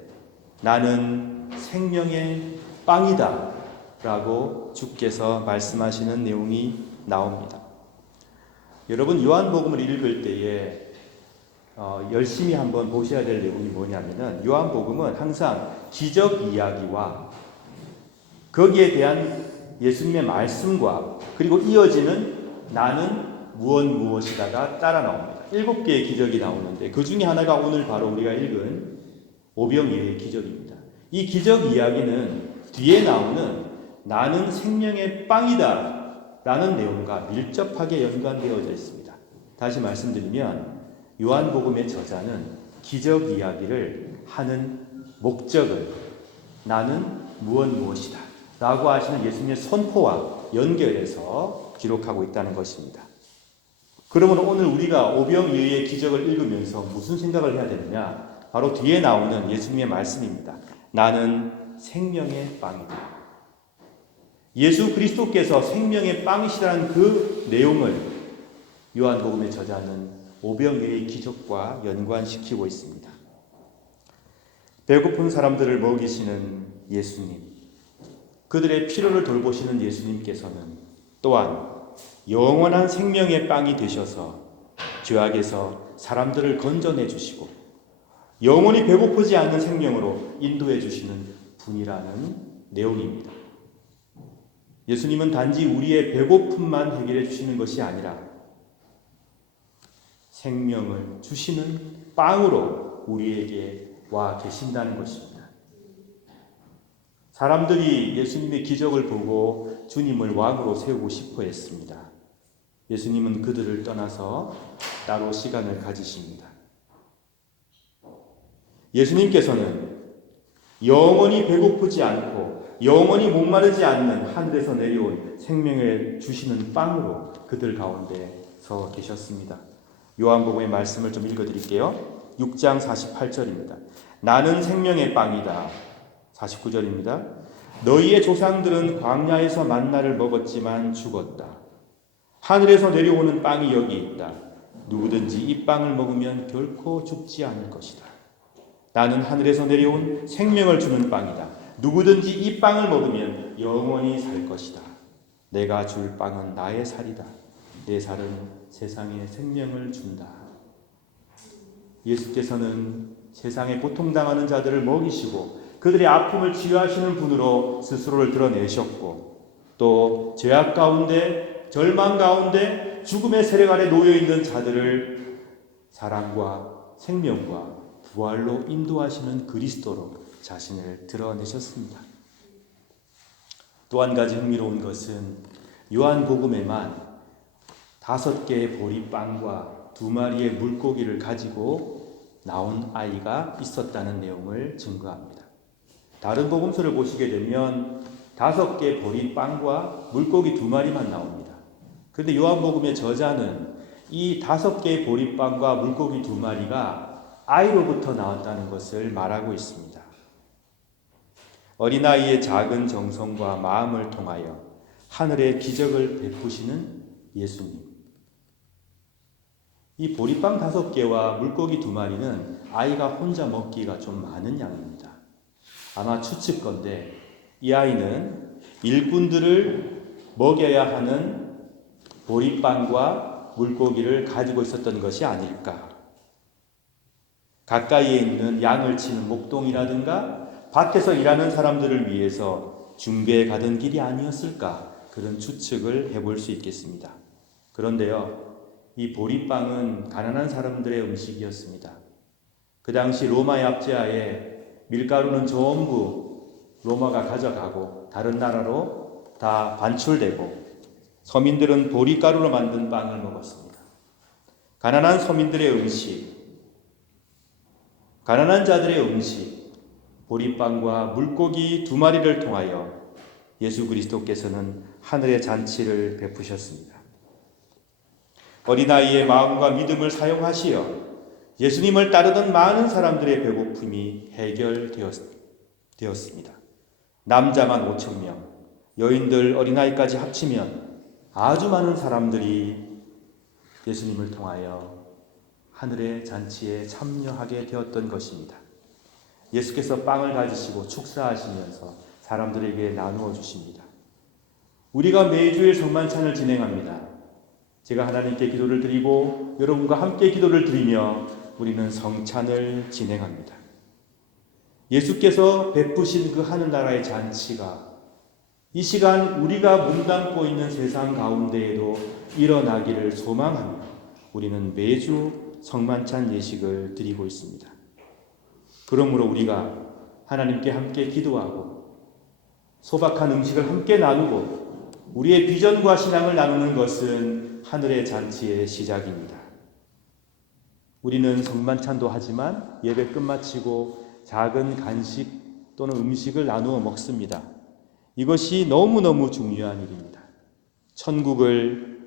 나는 생명의 빵이다 라고 주께서 말씀하시는 내용이 나옵니다. 여러분 요한복음을 읽을 때에 열심히 한번 보셔야 될 내용이 뭐냐면은 요한복음은 항상 기적 이야기와 거기에 대한 예수님의 말씀과 그리고 이어지는 나는 무엇이다가 따라 나옵니다. 7개의 기적이 나오는데 그 중에 하나가 오늘 바로 우리가 읽은 오병이어의 기적입니다. 이 기적 이야기는 뒤에 나오는 나는 생명의 빵이다 라는 내용과 밀접하게 연관되어져 있습니다. 다시 말씀드리면 요한복음의 저자는 기적 이야기를 하는 목적을 나는 무엇이다 라고 하시는 예수님의 선포와 연결해서 기록하고 있다는 것입니다. 그러면 오늘 우리가 오병이어의 기적을 읽으면서 무슨 생각을 해야 되느냐? 바로 뒤에 나오는 예수님의 말씀입니다. 나는 생명의 빵이다. 예수 그리스도께서 생명의 빵이시라는 그 내용을 요한복음의 저자는 오병이어의 기적과 연관시키고 있습니다. 배고픈 사람들을 먹이시는 예수님, 그들의 필요를 돌보시는 예수님께서는 또한 영원한 생명의 빵이 되셔서 죄악에서 사람들을 건져내 주시고 영원히 배고프지 않는 생명으로 인도해 주시는 분이라는 내용입니다. 예수님은 단지 우리의 배고픔만 해결해 주시는 것이 아니라 생명을 주시는 빵으로 우리에게 와 계신다는 것입니다. 사람들이 예수님의 기적을 보고 주님을 왕으로 세우고 싶어 했습니다. 예수님은 그들을 떠나서 따로 시간을 가지십니다. 예수님께서는 영원히 배고프지 않고 영원히 목마르지 않는 하늘에서 내려온 생명을 주시는 빵으로 그들 가운데 서 계셨습니다. 요한복음의 말씀을 좀 읽어드릴게요. 6장 48절입니다. 나는 생명의 빵이다. 49절입니다. 너희의 조상들은 광야에서 만나를 먹었지만 죽었다. 하늘에서 내려오는 빵이 여기 있다. 누구든지 이 빵을 먹으면 결코 죽지 않을 것이다. 나는 하늘에서 내려온 생명을 주는 빵이다. 누구든지 이 빵을 먹으면 영원히 살 것이다. 내가 줄 빵은 나의 살이다. 내 살은 세상에 생명을 준다. 예수께서는 세상에 고통당하는 자들을 먹이시고 그들의 아픔을 치유하시는 분으로 스스로를 드러내셨고 또 죄악 가운데 절망 가운데 죽음의 세력 아래 놓여있는 자들을 사랑과 생명과 부활로 인도하시는 그리스도로 자신을 드러내셨습니다. 또 한 가지 흥미로운 것은 요한복음에만 5개의 보리빵과 2마리의 물고기를 가지고 나온 아이가 있었다는 내용을 증거합니다. 다른 복음서를 보시게 되면 5개 보리빵과 물고기 2마리만 나옵니다. 그런데 요한복음의 저자는 이 5개의 보리빵과 물고기 2마리가 아이로부터 나왔다는 것을 말하고 있습니다. 어린아이의 작은 정성과 마음을 통하여 하늘의 기적을 베푸시는 예수님. 이 보리빵 5개와 물고기 2마리는 아이가 혼자 먹기가 좀 많은 양입니다. 아마 추측건데 이 아이는 일꾼들을 먹여야 하는 보리빵과 물고기를 가지고 있었던 것이 아닐까. 가까이에 있는 양을 치는 목동이라든가 밭에서 일하는 사람들을 위해서 중배에 가던 길이 아니었을까, 그런 추측을 해볼 수 있겠습니다. 그런데요, 이 보리빵은 가난한 사람들의 음식이었습니다. 그 당시 로마의 압제하에 밀가루는 전부 로마가 가져가고 다른 나라로 다 반출되고 서민들은 보리가루로 만든 빵을 먹었습니다. 가난한 서민들의 음식, 가난한 자들의 음식, 보리빵과 물고기 2마리를 통하여 예수 그리스도께서는 하늘의 잔치를 베푸셨습니다. 어린아이의 마음과 믿음을 사용하시어 예수님을 따르던 많은 사람들의 배고픔이 해결되었습니다. 남자만 5,000명, 여인들, 어린아이까지 합치면 아주 많은 사람들이 예수님을 통하여 하늘의 잔치에 참여하게 되었던 것입니다. 예수께서 빵을 가지시고 축사하시면서 사람들에게 나누어 주십니다. 우리가 매주일 성만찬을 진행합니다. 제가 하나님께 기도를 드리고 여러분과 함께 기도를 드리며 우리는 성찬을 진행합니다. 예수께서 베푸신 그 하늘나라의 잔치가 이 시간 우리가 몸담고 있는 세상 가운데에도 일어나기를 소망하며 우리는 매주 성만찬 예식을 드리고 있습니다. 그러므로 우리가 하나님께 함께 기도하고 소박한 음식을 함께 나누고 우리의 비전과 신앙을 나누는 것은 하늘의 잔치의 시작입니다. 우리는 성만찬도 하지만 예배 끝마치고 작은 간식 또는 음식을 나누어 먹습니다. 이것이 너무너무 중요한 일입니다. 천국을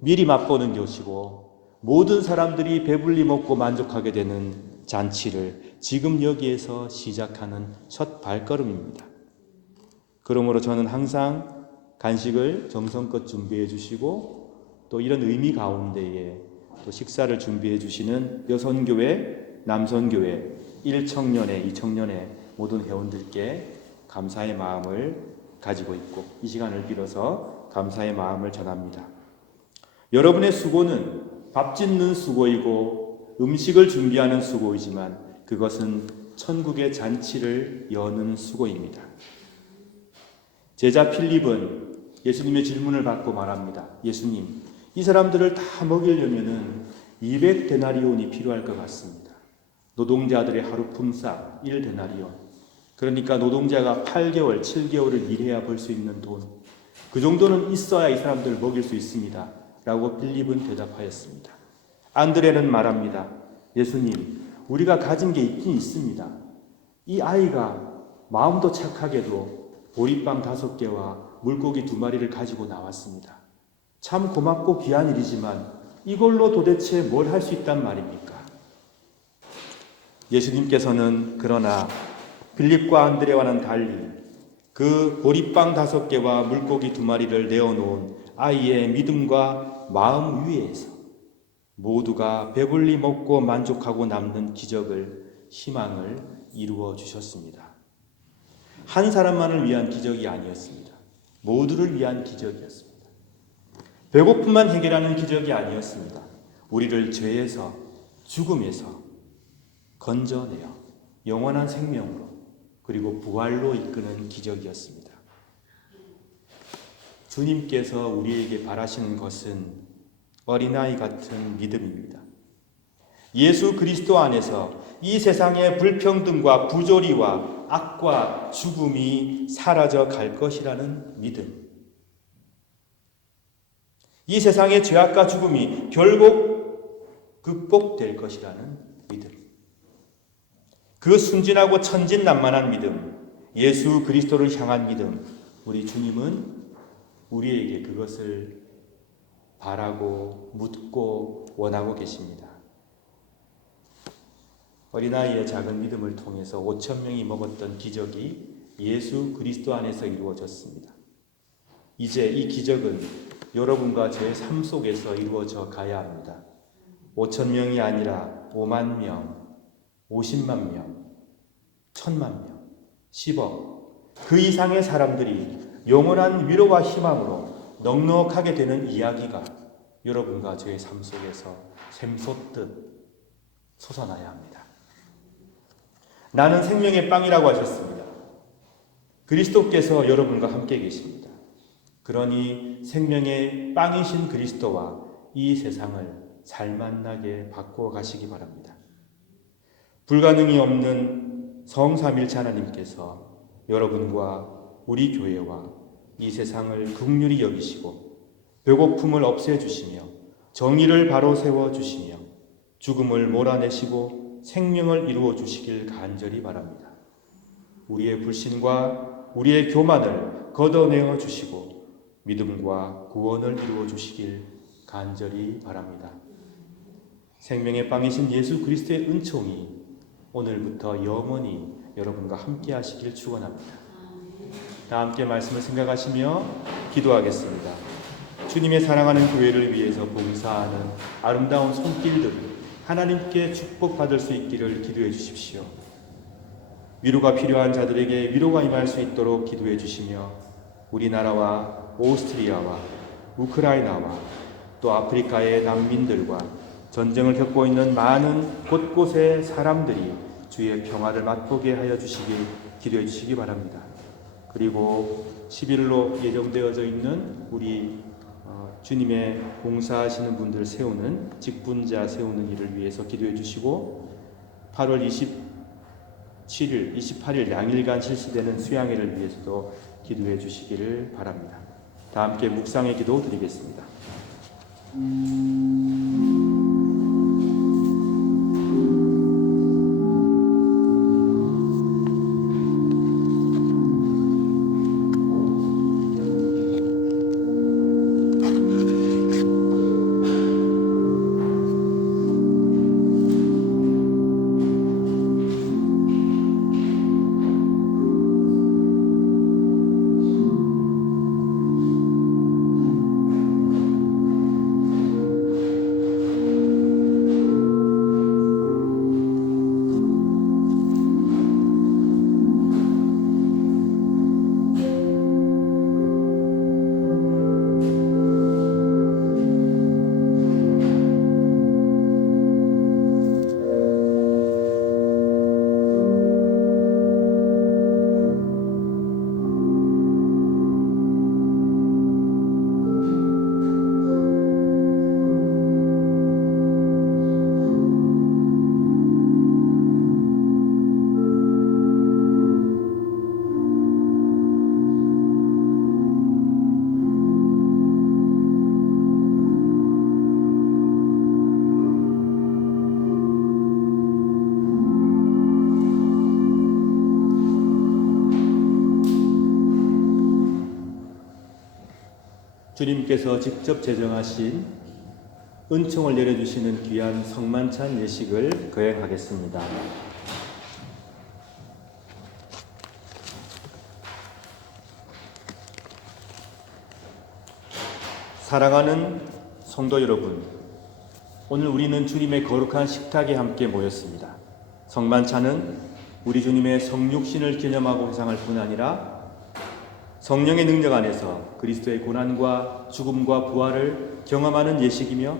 미리 맛보는 것이고 모든 사람들이 배불리 먹고 만족하게 되는 잔치를 지금 여기에서 시작하는 첫 발걸음입니다. 그러므로 저는 항상 간식을 정성껏 준비해 주시고 또 이런 의미 가운데에 또 식사를 준비해 주시는 여선교회, 남선교회, 1청년회, 2청년회 모든 회원들께 감사의 마음을 가지고 있고 이 시간을 빌어서 감사의 마음을 전합니다. 여러분의 수고는 밥 짓는 수고이고 음식을 준비하는 수고이지만 그것은 천국의 잔치를 여는 수고입니다. 제자 필립은 예수님의 질문을 받고 말합니다. 예수님, 이 사람들을 다 먹이려면은 200데나리온이 필요할 것 같습니다. 노동자들의 하루 품삯 1데나리온. 그러니까 노동자가 8개월, 7개월을 일해야 벌 수 있는 돈. 그 정도는 있어야 이 사람들을 먹일 수 있습니다. 라고 필립은 대답하였습니다. 안드레는 말합니다. 예수님, 우리가 가진 게 있긴 있습니다. 이 아이가 마음도 착하게도 보리빵 5개와 물고기 2마리를 가지고 나왔습니다. 참 고맙고 귀한 일이지만 이걸로 도대체 뭘 할 수 있단 말입니까? 예수님께서는 그러나 빌립과 안드레와는 달리 그 보리빵 5개와 물고기 2마리를 내어놓은 아이의 믿음과 마음 위에서 모두가 배불리 먹고 만족하고 남는 기적을, 희망을 이루어 주셨습니다. 한 사람만을 위한 기적이 아니었습니다. 모두를 위한 기적이었습니다. 배고픔만 해결하는 기적이 아니었습니다. 우리를 죄에서, 죽음에서 건져내어 영원한 생명으로 그리고 부활로 이끄는 기적이었습니다. 주님께서 우리에게 바라시는 것은 어린아이 같은 믿음입니다. 예수 그리스도 안에서 이 세상의 불평등과 부조리와 악과 죽음이 사라져 갈 것이라는 믿음. 이 세상의 죄악과 죽음이 결국 극복될 것이라는 믿음. 그 순진하고 천진난만한 믿음, 예수 그리스도를 향한 믿음, 우리 주님은 우리에게 그것을 바라고 묻고 원하고 계십니다. 어린아이의 작은 믿음을 통해서 5,000명이 먹었던 기적이 예수 그리스도 안에서 이루어졌습니다. 이제 이 기적은 여러분과 제 삶 속에서 이루어져 가야 합니다. 5,000명이 아니라 5만 명, 50만 명, 1,000만 명, 10억, 그 이상의 사람들이 영원한 위로와 희망으로 넉넉하게 되는 이야기가 여러분과 저의 삶 속에서 샘솟듯 솟아나야 합니다. 나는 생명의 빵이라고 하셨습니다. 그리스도께서 여러분과 함께 계십니다. 그러니 생명의 빵이신 그리스도와 이 세상을 살만나게 바꾸어 가시기 바랍니다. 불가능이 없는 성삼일체 하나님께서 여러분과 우리 교회와 이 세상을 긍휼히 여기시고 배고픔을 없애주시며 정의를 바로 세워주시며 죽음을 몰아내시고 생명을 이루어 주시길 간절히 바랍니다. 우리의 불신과 우리의 교만을 걷어내어 주시고 믿음과 구원을 이루어 주시길 간절히 바랍니다. 생명의 빵이신 예수 그리스도의 은총이 오늘부터 영원히 여러분과 함께 하시길 축원합니다. 다 함께 말씀을 생각하시며 기도하겠습니다. 주님의 사랑하는 교회를 위해서 봉사하는 아름다운 손길들이 하나님께 축복받을 수 있기를 기도해 주십시오. 위로가 필요한 자들에게 위로가 임할 수 있도록 기도해 주시며 우리나라와 오스트리아와 우크라이나와 또 아프리카의 난민들과 전쟁을 겪고 있는 많은 곳곳의 사람들이 주의 평화를 맛보게 하여 주시길 기도해 주시기 바랍니다. 그리고 11일로 예정되어져 있는 우리 주님의 봉사하시는 분들 세우는 직분자 세우는 일을 위해서 기도해 주시고 8월 27일, 28일 양일간 실시되는 수양회를 위해서도 기도해 주시기를 바랍니다. 다 함께 묵상의 기도 드리겠습니다. 주님께서 직접 제정하신 은총을 내려주시는 귀한 성만찬 예식을 거행하겠습니다. 사랑하는 성도 여러분, 오늘 우리는 주님의 거룩한 식탁에 함께 모였습니다. 성만찬은 우리 주님의 성육신을 기념하고 회상할 뿐 아니라 성령의 능력 안에서 그리스도의 고난과 죽음과 부활을 경험하는 예식이며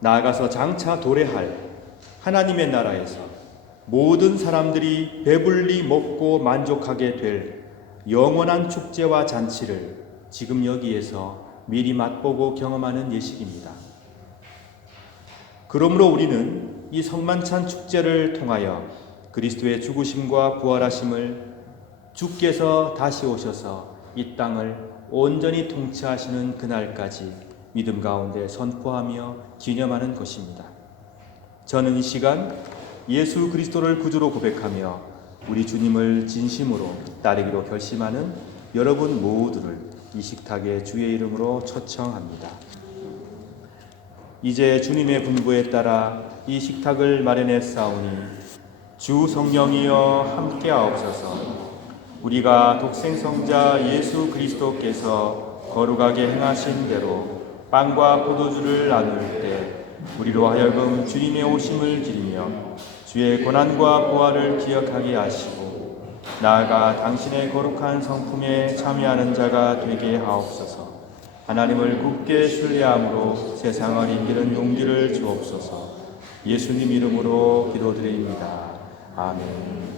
나아가서 장차 도래할 하나님의 나라에서 모든 사람들이 배불리 먹고 만족하게 될 영원한 축제와 잔치를 지금 여기에서 미리 맛보고 경험하는 예식입니다. 그러므로 우리는 이 성만찬 축제를 통하여 그리스도의 죽으심과 부활하심을 주께서 다시 오셔서 이 땅을 온전히 통치하시는 그날까지 믿음 가운데 선포하며 기념하는 것입니다. 저는 이 시간 예수 그리스도를 구주로 고백하며 우리 주님을 진심으로 따르기로 결심하는 여러분 모두를 이 식탁의 주의 이름으로 초청합니다. 이제 주님의 분부에 따라 이 식탁을 마련했사오니 주 성령이여 함께하옵소서. 우리가 독생성자 예수 그리스도께서 거룩하게 행하신 대로 빵과 포도주를 나눌 때 우리로 하여금 주님의 오심을 기리며 주의 고난과 부활을 기억하게 하시고 나아가 당신의 거룩한 성품에 참여하는 자가 되게 하옵소서. 하나님을 굳게 신뢰함으로 세상을 이기는 용기를 주옵소서. 예수님 이름으로 기도드립니다. 아멘.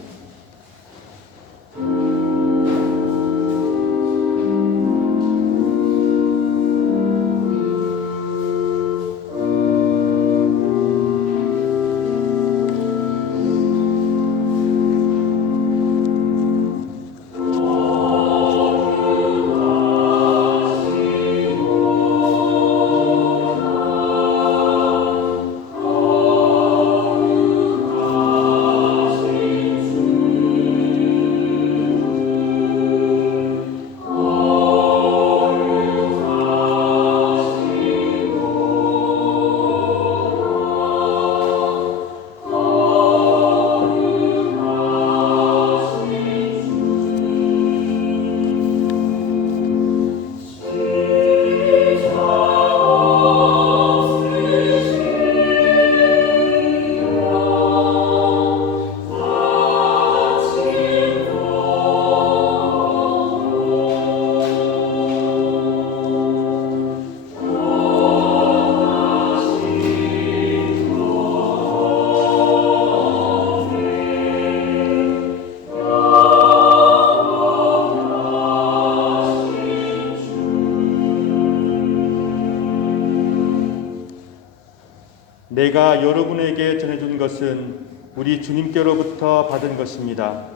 내가 여러분에게 전해준 것은 우리 주님께로부터 받은 것입니다.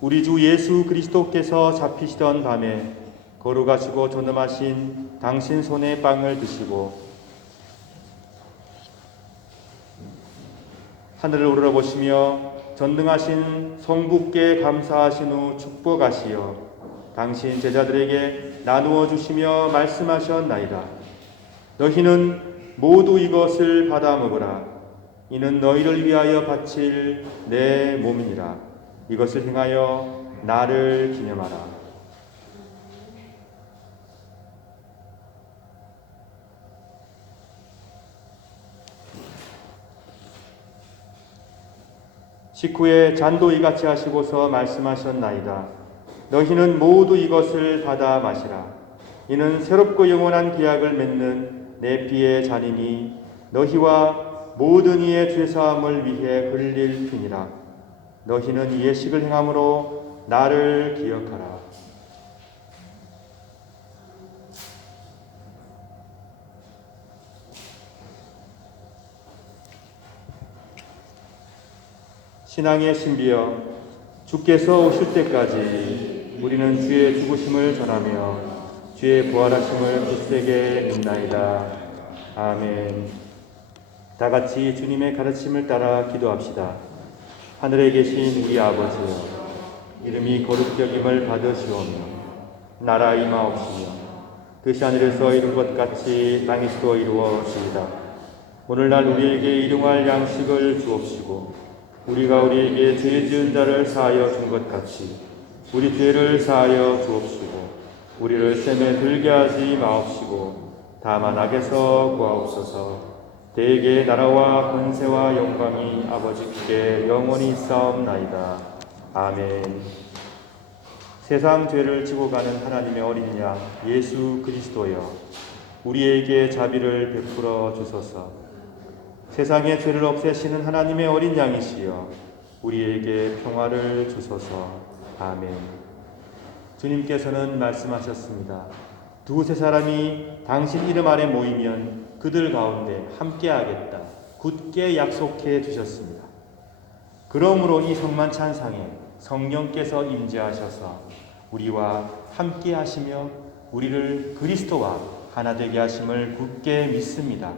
우리 주 예수 그리스도께서 잡히시던 밤에 거룩하시고 존엄하신 당신 손의 빵을 드시고 하늘을 우러러보시며 전능하신 성부께 감사하신 후 축복하시어 당신 제자들에게 나누어 주시며 말씀하셨나이다. 너희는 모두 이것을 받아 먹으라. 이는 너희를 위하여 바칠 내 몸이니라. 이것을 행하여 나를 기념하라. 식후에 잔도 이같이 하시고서 말씀하셨나이다. 너희는 모두 이것을 받아 마시라. 이는 새롭고 영원한 계약을 맺는 내 피의 잔이니 너희와 모든 이의 죄사함을 위해 흘릴 피니라. 너희는 이 예식을 행함으로 나를 기억하라. 신앙의 신비여, 주께서 오실 때까지 우리는 주의 죽으심을 전하며 주의 부활하심을 굳세게 믿나이다. 아멘. 다 같이 주님의 가르침을 따라 기도합시다. 하늘에 계신 우리 아버지여, 이름이 거룩히 여김을 받으시오며 나라 임하옵시며 뜻이 하늘에서 이룬 것 같이 땅에서도 이루어지이다. 오늘날 우리에게 일용할 양식을 주옵시고 우리가 우리에게 죄 지은 자를 사하여 준 것 같이 우리 죄를 사하여 주옵시고 우리를 셈에 들게 하지 마옵시고 다만 악에서 구하옵소서. 대개 나라와 권세와 영광이 아버지께 영원히 있사옵나이다. 아멘. 세상 죄를 지고 가는 하나님의 어린 양 예수 그리스도여, 우리에게 자비를 베풀어 주소서. 세상의 죄를 없애시는 하나님의 어린 양이시여, 우리에게 평화를 주소서. 아멘. 주님께서는 말씀하셨습니다. 두세 사람이 당신 이름 아래 모이면 그들 가운데 함께하겠다. 굳게 약속해 주셨습니다. 그러므로 이 성만 찬상에 성령께서 임재하셔서 우리와 함께 하시며 우리를 그리스도와 하나 되게 하심을 굳게 믿습니다.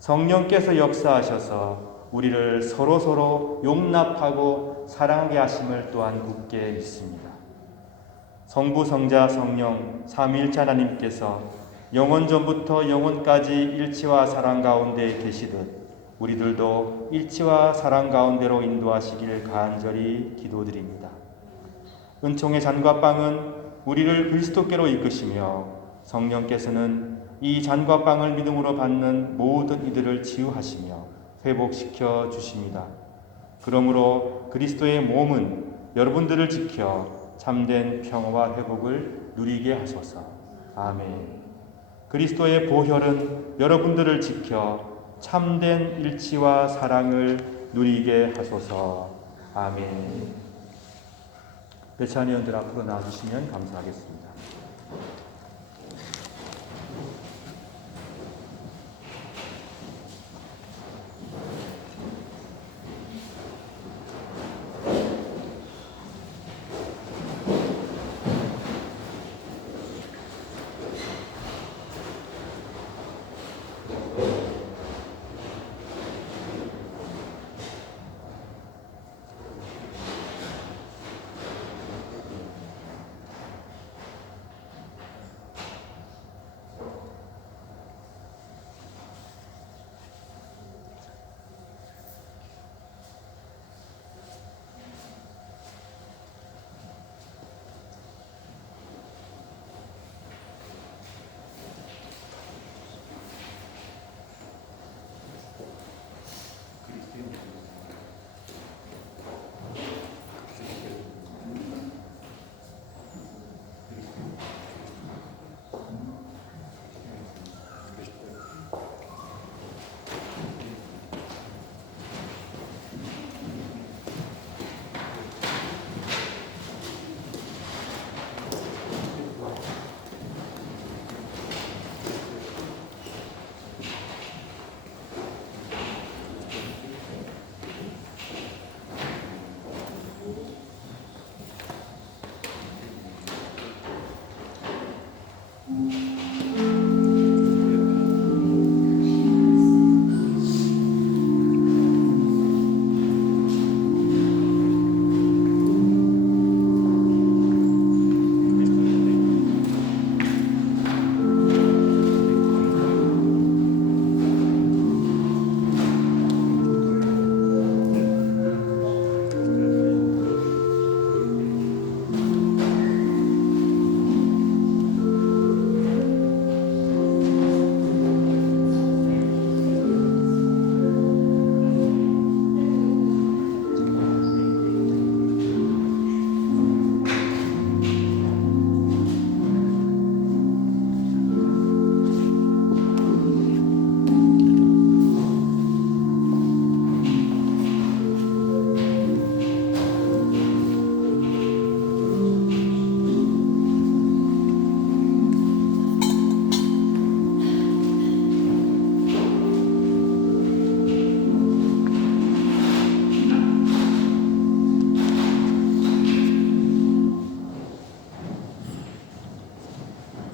성령께서 역사하셔서 우리를 서로서로 용납하고 사랑하게 하심을 또한 굳게 믿습니다. 성부, 성자, 성령 삼위일체 하나님께서 영원 전부터 영원까지 일치와 사랑 가운데 계시듯 우리들도 일치와 사랑 가운데로 인도하시길 간절히 기도드립니다. 은총의 잔과 빵은 우리를 그리스도께로 이끄시며 성령께서는 이 잔과 빵을 믿음으로 받는 모든 이들을 치유하시며 회복시켜 주십니다. 그러므로 그리스도의 몸은 여러분들을 지켜 참된 평화와 회복을 누리게 하소서. 아멘. 그리스도의 보혈은 여러분들을 지켜 참된 일치와 사랑을 누리게 하소서. 아멘. 배찬위원들 앞으로 나와주시면 감사하겠습니다.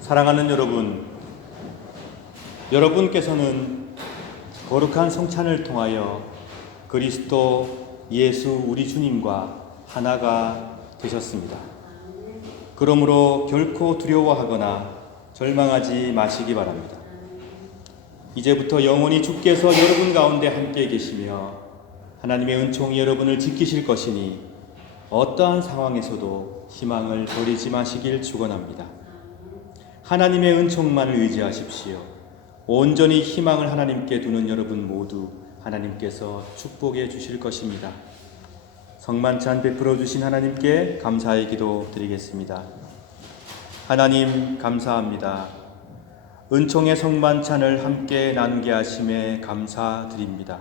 사랑하는 여러분께서는 거룩한 성찬을 통하여 그리스도 예수 우리 주님과 하나가 되셨습니다. 그러므로 결코 두려워하거나 절망하지 마시기 바랍니다. 이제부터 영원히 주께서 여러분 가운데 함께 계시며 하나님의 은총이 여러분을 지키실 것이니 어떠한 상황에서도 희망을 버리지 마시길 축원합니다. 하나님의 은총만을 의지하십시오. 온전히 희망을 하나님께 두는 여러분 모두 하나님께서 축복해 주실 것입니다. 성만찬 베풀어 주신 하나님께 감사의 기도 드리겠습니다. 하나님 감사합니다. 은총의 성만찬을 함께 나누게 하심에 감사드립니다.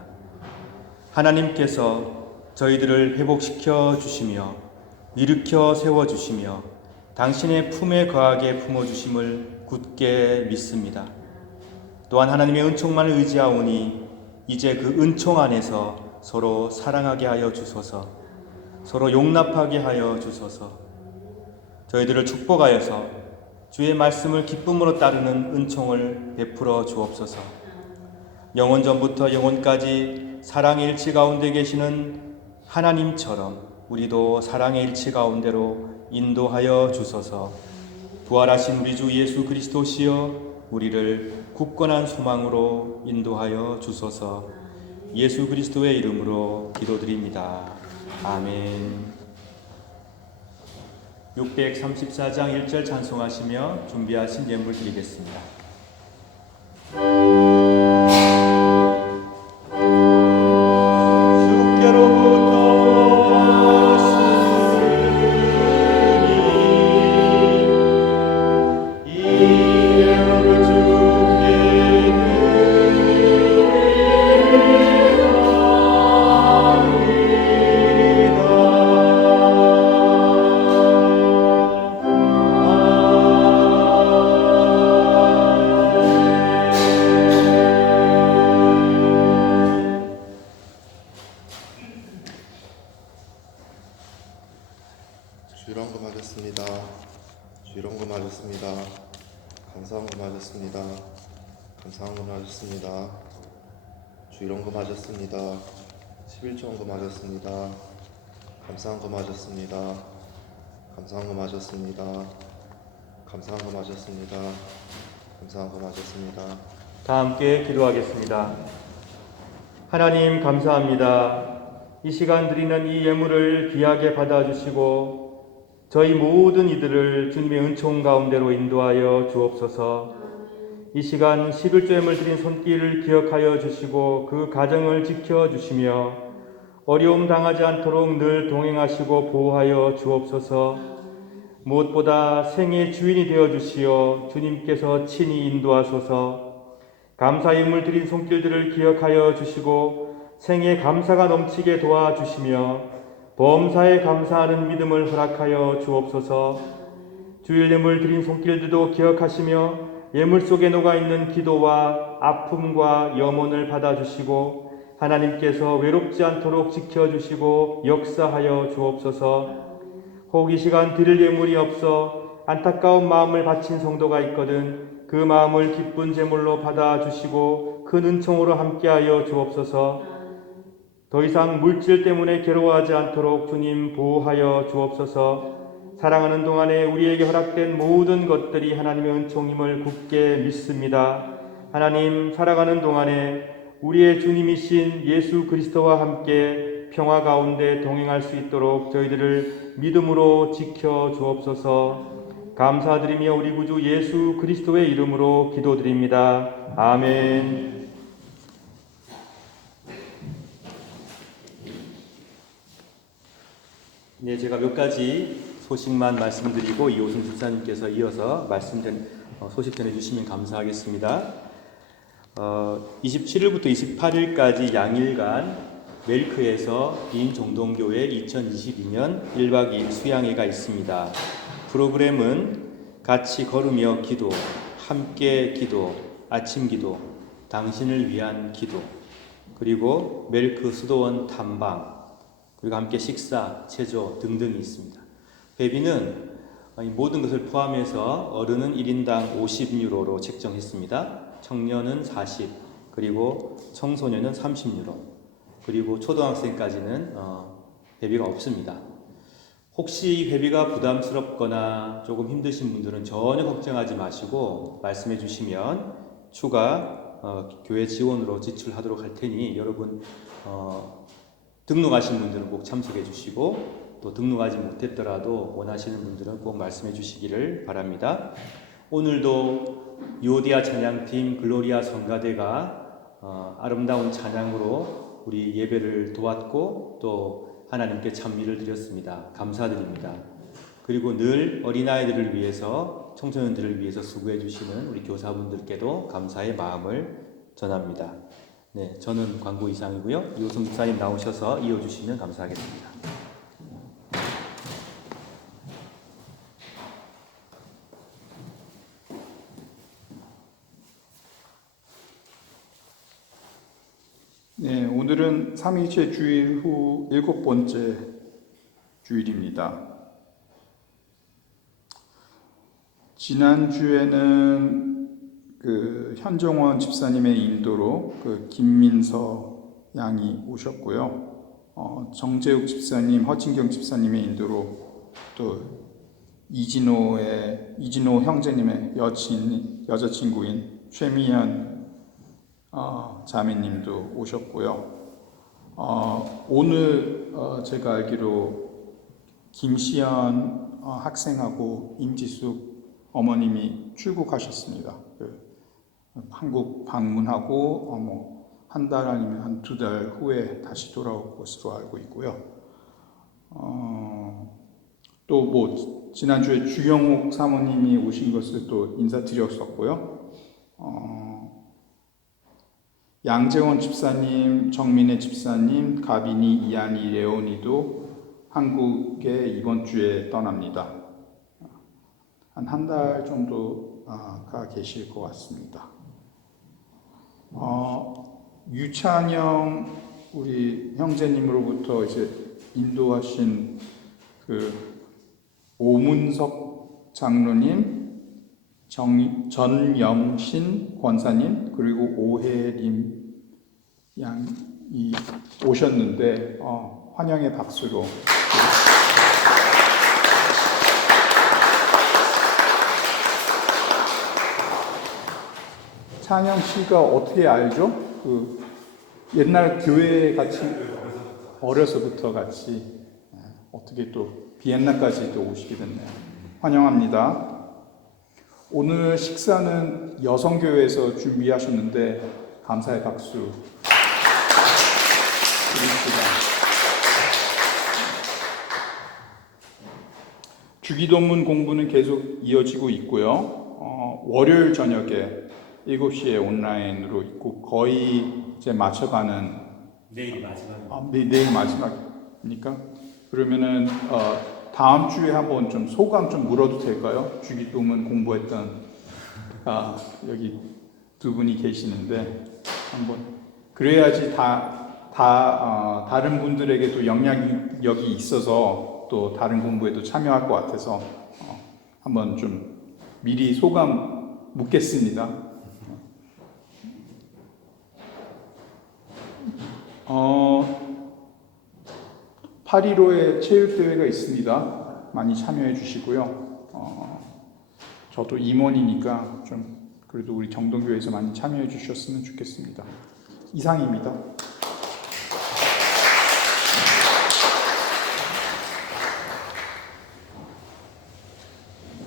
하나님께서 저희들을 회복시켜 주시며 일으켜 세워 주시며 당신의 품에 거하게 품어 주심을 굳게 믿습니다. 또한 하나님의 은총만을 의지하오니 이제 그 은총 안에서 서로 사랑하게 하여 주소서, 서로 용납하게 하여 주소서, 저희들을 축복하여서 주의 말씀을 기쁨으로 따르는 은총을 베풀어 주옵소서. 영원전부터 영원까지 사랑의 일치 가운데 계시는 하나님처럼 우리도 사랑의 일치 가운데로 인도하여 주소서. 부활하신 우리 주 예수 그리스도시여 우리를 굳건한 소망으로 인도하여 주소서. 예수 그리스도의 이름으로 기도드립니다. 아멘. 634장 1절 찬송하시며 준비하신 예물 드리겠습니다. 주일원금하셨습니다. 주일원금하셨습니다. 감사원금하셨습니다. 감사원금하셨습니다. 주일원금하셨습니다. 11조원금하셨습니다. 감사원금하셨습니다. 감사원금하셨습니다. 감사원금하셨습니다. 감사원금하셨습니다. 다 함께 기도하겠습니다. 하나님 감사합니다. 이 시간 드리는 이 예물을 귀하게 받아주시고 저희 모든 이들을 주님의 은총 가운데로 인도하여 주옵소서. 이 시간 11조 예물 드린 손길을 기억하여 주시고 그 가정을 지켜주시며 어려움 당하지 않도록 늘 동행하시고 보호하여 주옵소서. 무엇보다 생의 주인이 되어주시어 주님께서 친히 인도하소서. 감사 예물 드린 손길들을 기억하여 주시고 생의 감사가 넘치게 도와주시며 범사에 감사하는 믿음을 허락하여 주옵소서. 주일 예물 드린 손길들도 기억하시며 예물 속에 녹아있는 기도와 아픔과 염원을 받아주시고 하나님께서 외롭지 않도록 지켜주시고 역사하여 주옵소서. 혹 이 시간 드릴 예물이 없어 안타까운 마음을 바친 성도가 있거든 그 마음을 기쁜 제물로 받아주시고 큰 은총으로 함께하여 주옵소서. 더 이상 물질 때문에 괴로워하지 않도록 주님 보호하여 주옵소서. 사랑하는 동안에 우리에게 허락된 모든 것들이 하나님의 은총임을 굳게 믿습니다. 하나님, 살아가는 동안에 우리의 주님이신 예수 그리스도와 함께 평화 가운데 동행할 수 있도록 저희들을 믿음으로 지켜 주옵소서. 감사드리며 우리 구주 예수 그리스도의 이름으로 기도드립니다. 아멘. 네, 제가 몇 가지 소식만 말씀드리고 이호순 집사님께서 이어서 소식 전해주시면 감사하겠습니다. 27일부터 28일까지 양일간 멜크에서 비인종동교회 2022년 1박 2일 수양회가 있습니다. 프로그램은 같이 걸으며 기도, 함께 기도, 아침 기도, 당신을 위한 기도, 그리고 멜크 수도원 탐방, 그리고 함께 식사, 체조 등등이 있습니다. 회비는 이 모든 것을 포함해서 어른은 1인당 50유로로 책정했습니다. 청년은 40, 그리고 청소년은 30유로, 그리고 초등학생까지는 회비가 없습니다. 혹시 회비가 부담스럽거나 조금 힘드신 분들은 전혀 걱정하지 마시고 말씀해 주시면 추가 교회 지원으로 지출하도록 할 테니 여러분 등록하신 분들은 꼭 참석해 주시고 또 등록하지 못했더라도 원하시는 분들은 꼭 말씀해 주시기를 바랍니다. 오늘도 유오디아 찬양팀 글로리아 성가대가 아름다운 찬양으로 우리 예배를 도왔고 또 하나님께 찬미를 드렸습니다. 감사드립니다. 그리고 늘 어린아이들을 위해서 청소년들을 위해서 수고해 주시는 우리 교사분들께도 감사의 마음을 전합니다. 네, 저는 광고 이상이고요. 이호성 집사님 나오셔서 이어주시면 감사하겠습니다. 네, 오늘은 3일째 주일 후 7번째 주일입니다. 지난주에는 현정원 집사님의 인도로 김민서 양이 오셨고요. 정재욱 집사님, 허진경 집사님의 인도로 또 이진호 형제님의 여자친구인 최미연 자매님도 오셨고요. 오늘 제가 알기로 김시연 학생하고 임지숙 어머님이 출국하셨습니다. 한국 방문하고 한 달 아니면 한 2달 후에 다시 돌아올 것으로 알고 있고요. 또 지난주에 주영옥 사모님이 오신 것을 또 인사드렸었고요. 양재원 집사님, 정민혜 집사님, 가빈이, 이한이, 레오니도 한국에 이번 주에 떠납니다. 한 달 정도가 계실 것 같습니다. 유찬영 우리 형제님으로부터 이제 인도하신 오문석 장로님, 전영신 권사님, 그리고 오혜림 양이 오셨는데 환영의 박수로 찬영 씨가 어떻게 알죠? 옛날 교회 같이 어려서부터 같이 어떻게 또 비엔나까지 또 오시게 됐네요. 환영합니다. 오늘 식사는 여성교회에서 준비하셨는데 감사의 박수 드립니다. 주기도문 공부는 계속 이어지고 있고요. 월요일 저녁에 7시에 온라인으로 있고 거의 이제 맞춰가는 내일 마지막입니다. 내일 마지막이니까 그러면은 다음 주에 한번 좀 소감 좀 물어도 될까요? 주기도문 공부했던 여기 두 분이 계시는데 한번 그래야지 다른 분들에게도 영향력이 있어서 또 다른 공부에도 참여할 것 같아서 한번 좀 미리 소감 묻겠습니다. 8.15에 체육대회가 있습니다. 많이 참여해 주시고요. 저도 임원이니까 좀 그래도 우리 정동교회에서 많이 참여해 주셨으면 좋겠습니다. 이상입니다.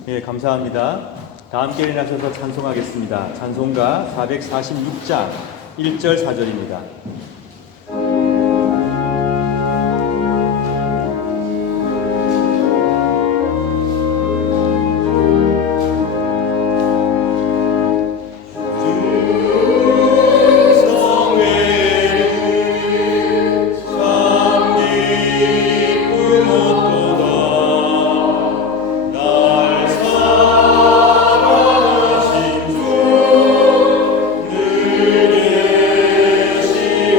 네, 감사합니다. 다 함께 일어나셔서 찬송하겠습니다. 찬송가 446장 1절 4절입니다. 주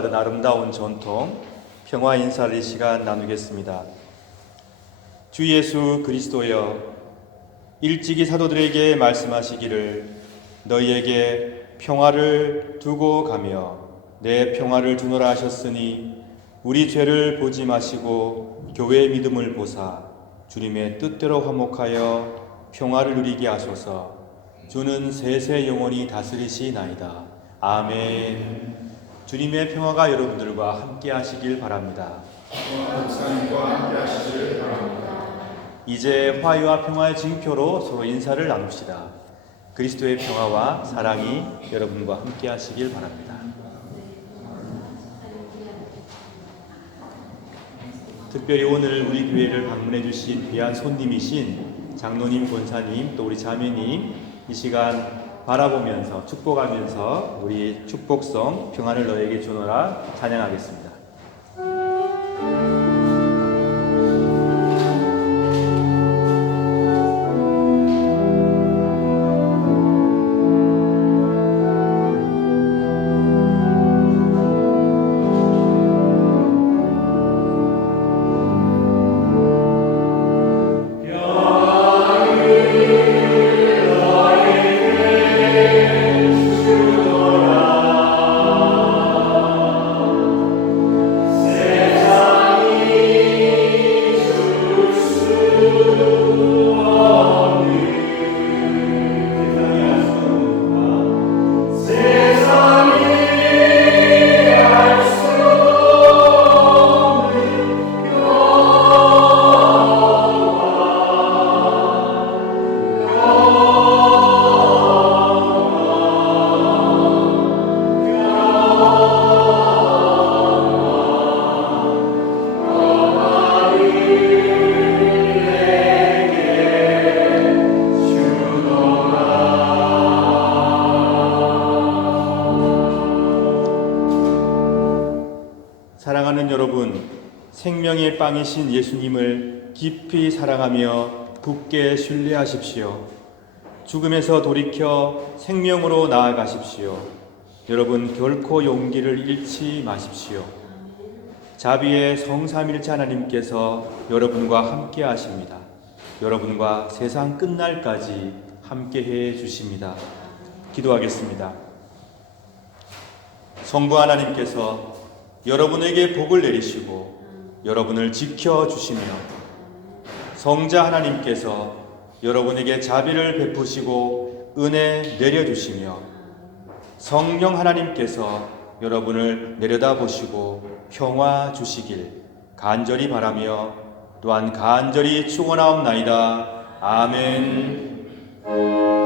인정받은 아름다운 전통 평화 인사를 이 시간 나누겠습니다. 주 예수 그리스도여, 일찍이 사도들에게 말씀하시기를 너희에게 평화를 두고 가며 내 평화를 주노라 하셨으니 우리 죄를 보지 마시고 교회의 믿음을 보사 주님의 뜻대로 화목하여 평화를 누리게 하소서. 주는 세세 영원히 다스리시나이다. 아멘. 주님의 평화가 여러분들과 함께 하시길 바랍니다. 이제 화해와 평화의 징표로 서로 인사를 나눕시다. 그리스도의 평화와 사랑이 여러분과 함께 하시길 바랍니다. 특별히 오늘 우리 교회를 방문해 주신 귀한 손님이신 장로님, 권사님, 또 우리 자매님 이 시간 바라보면서 축복하면서 우리 축복성 평안을 너에게 주노라 찬양하겠습니다. 사랑하는 여러분, 생명의 빵이신 예수님을 깊이 사랑하며 굳게 신뢰하십시오. 죽음에서 돌이켜 생명으로 나아가십시오. 여러분, 결코 용기를 잃지 마십시오. 자비의 성삼일체 하나님께서 여러분과 함께 하십니다. 여러분과 세상 끝날까지 함께 해 주십니다. 기도하겠습니다. 성부 하나님께서 여러분에게 복을 내리시고 여러분을 지켜주시며 성자 하나님께서 여러분에게 자비를 베푸시고 은혜 내려주시며 성령 하나님께서 여러분을 내려다보시고 평화 주시길 간절히 바라며 또한 간절히 축원하옵나이다. 아멘.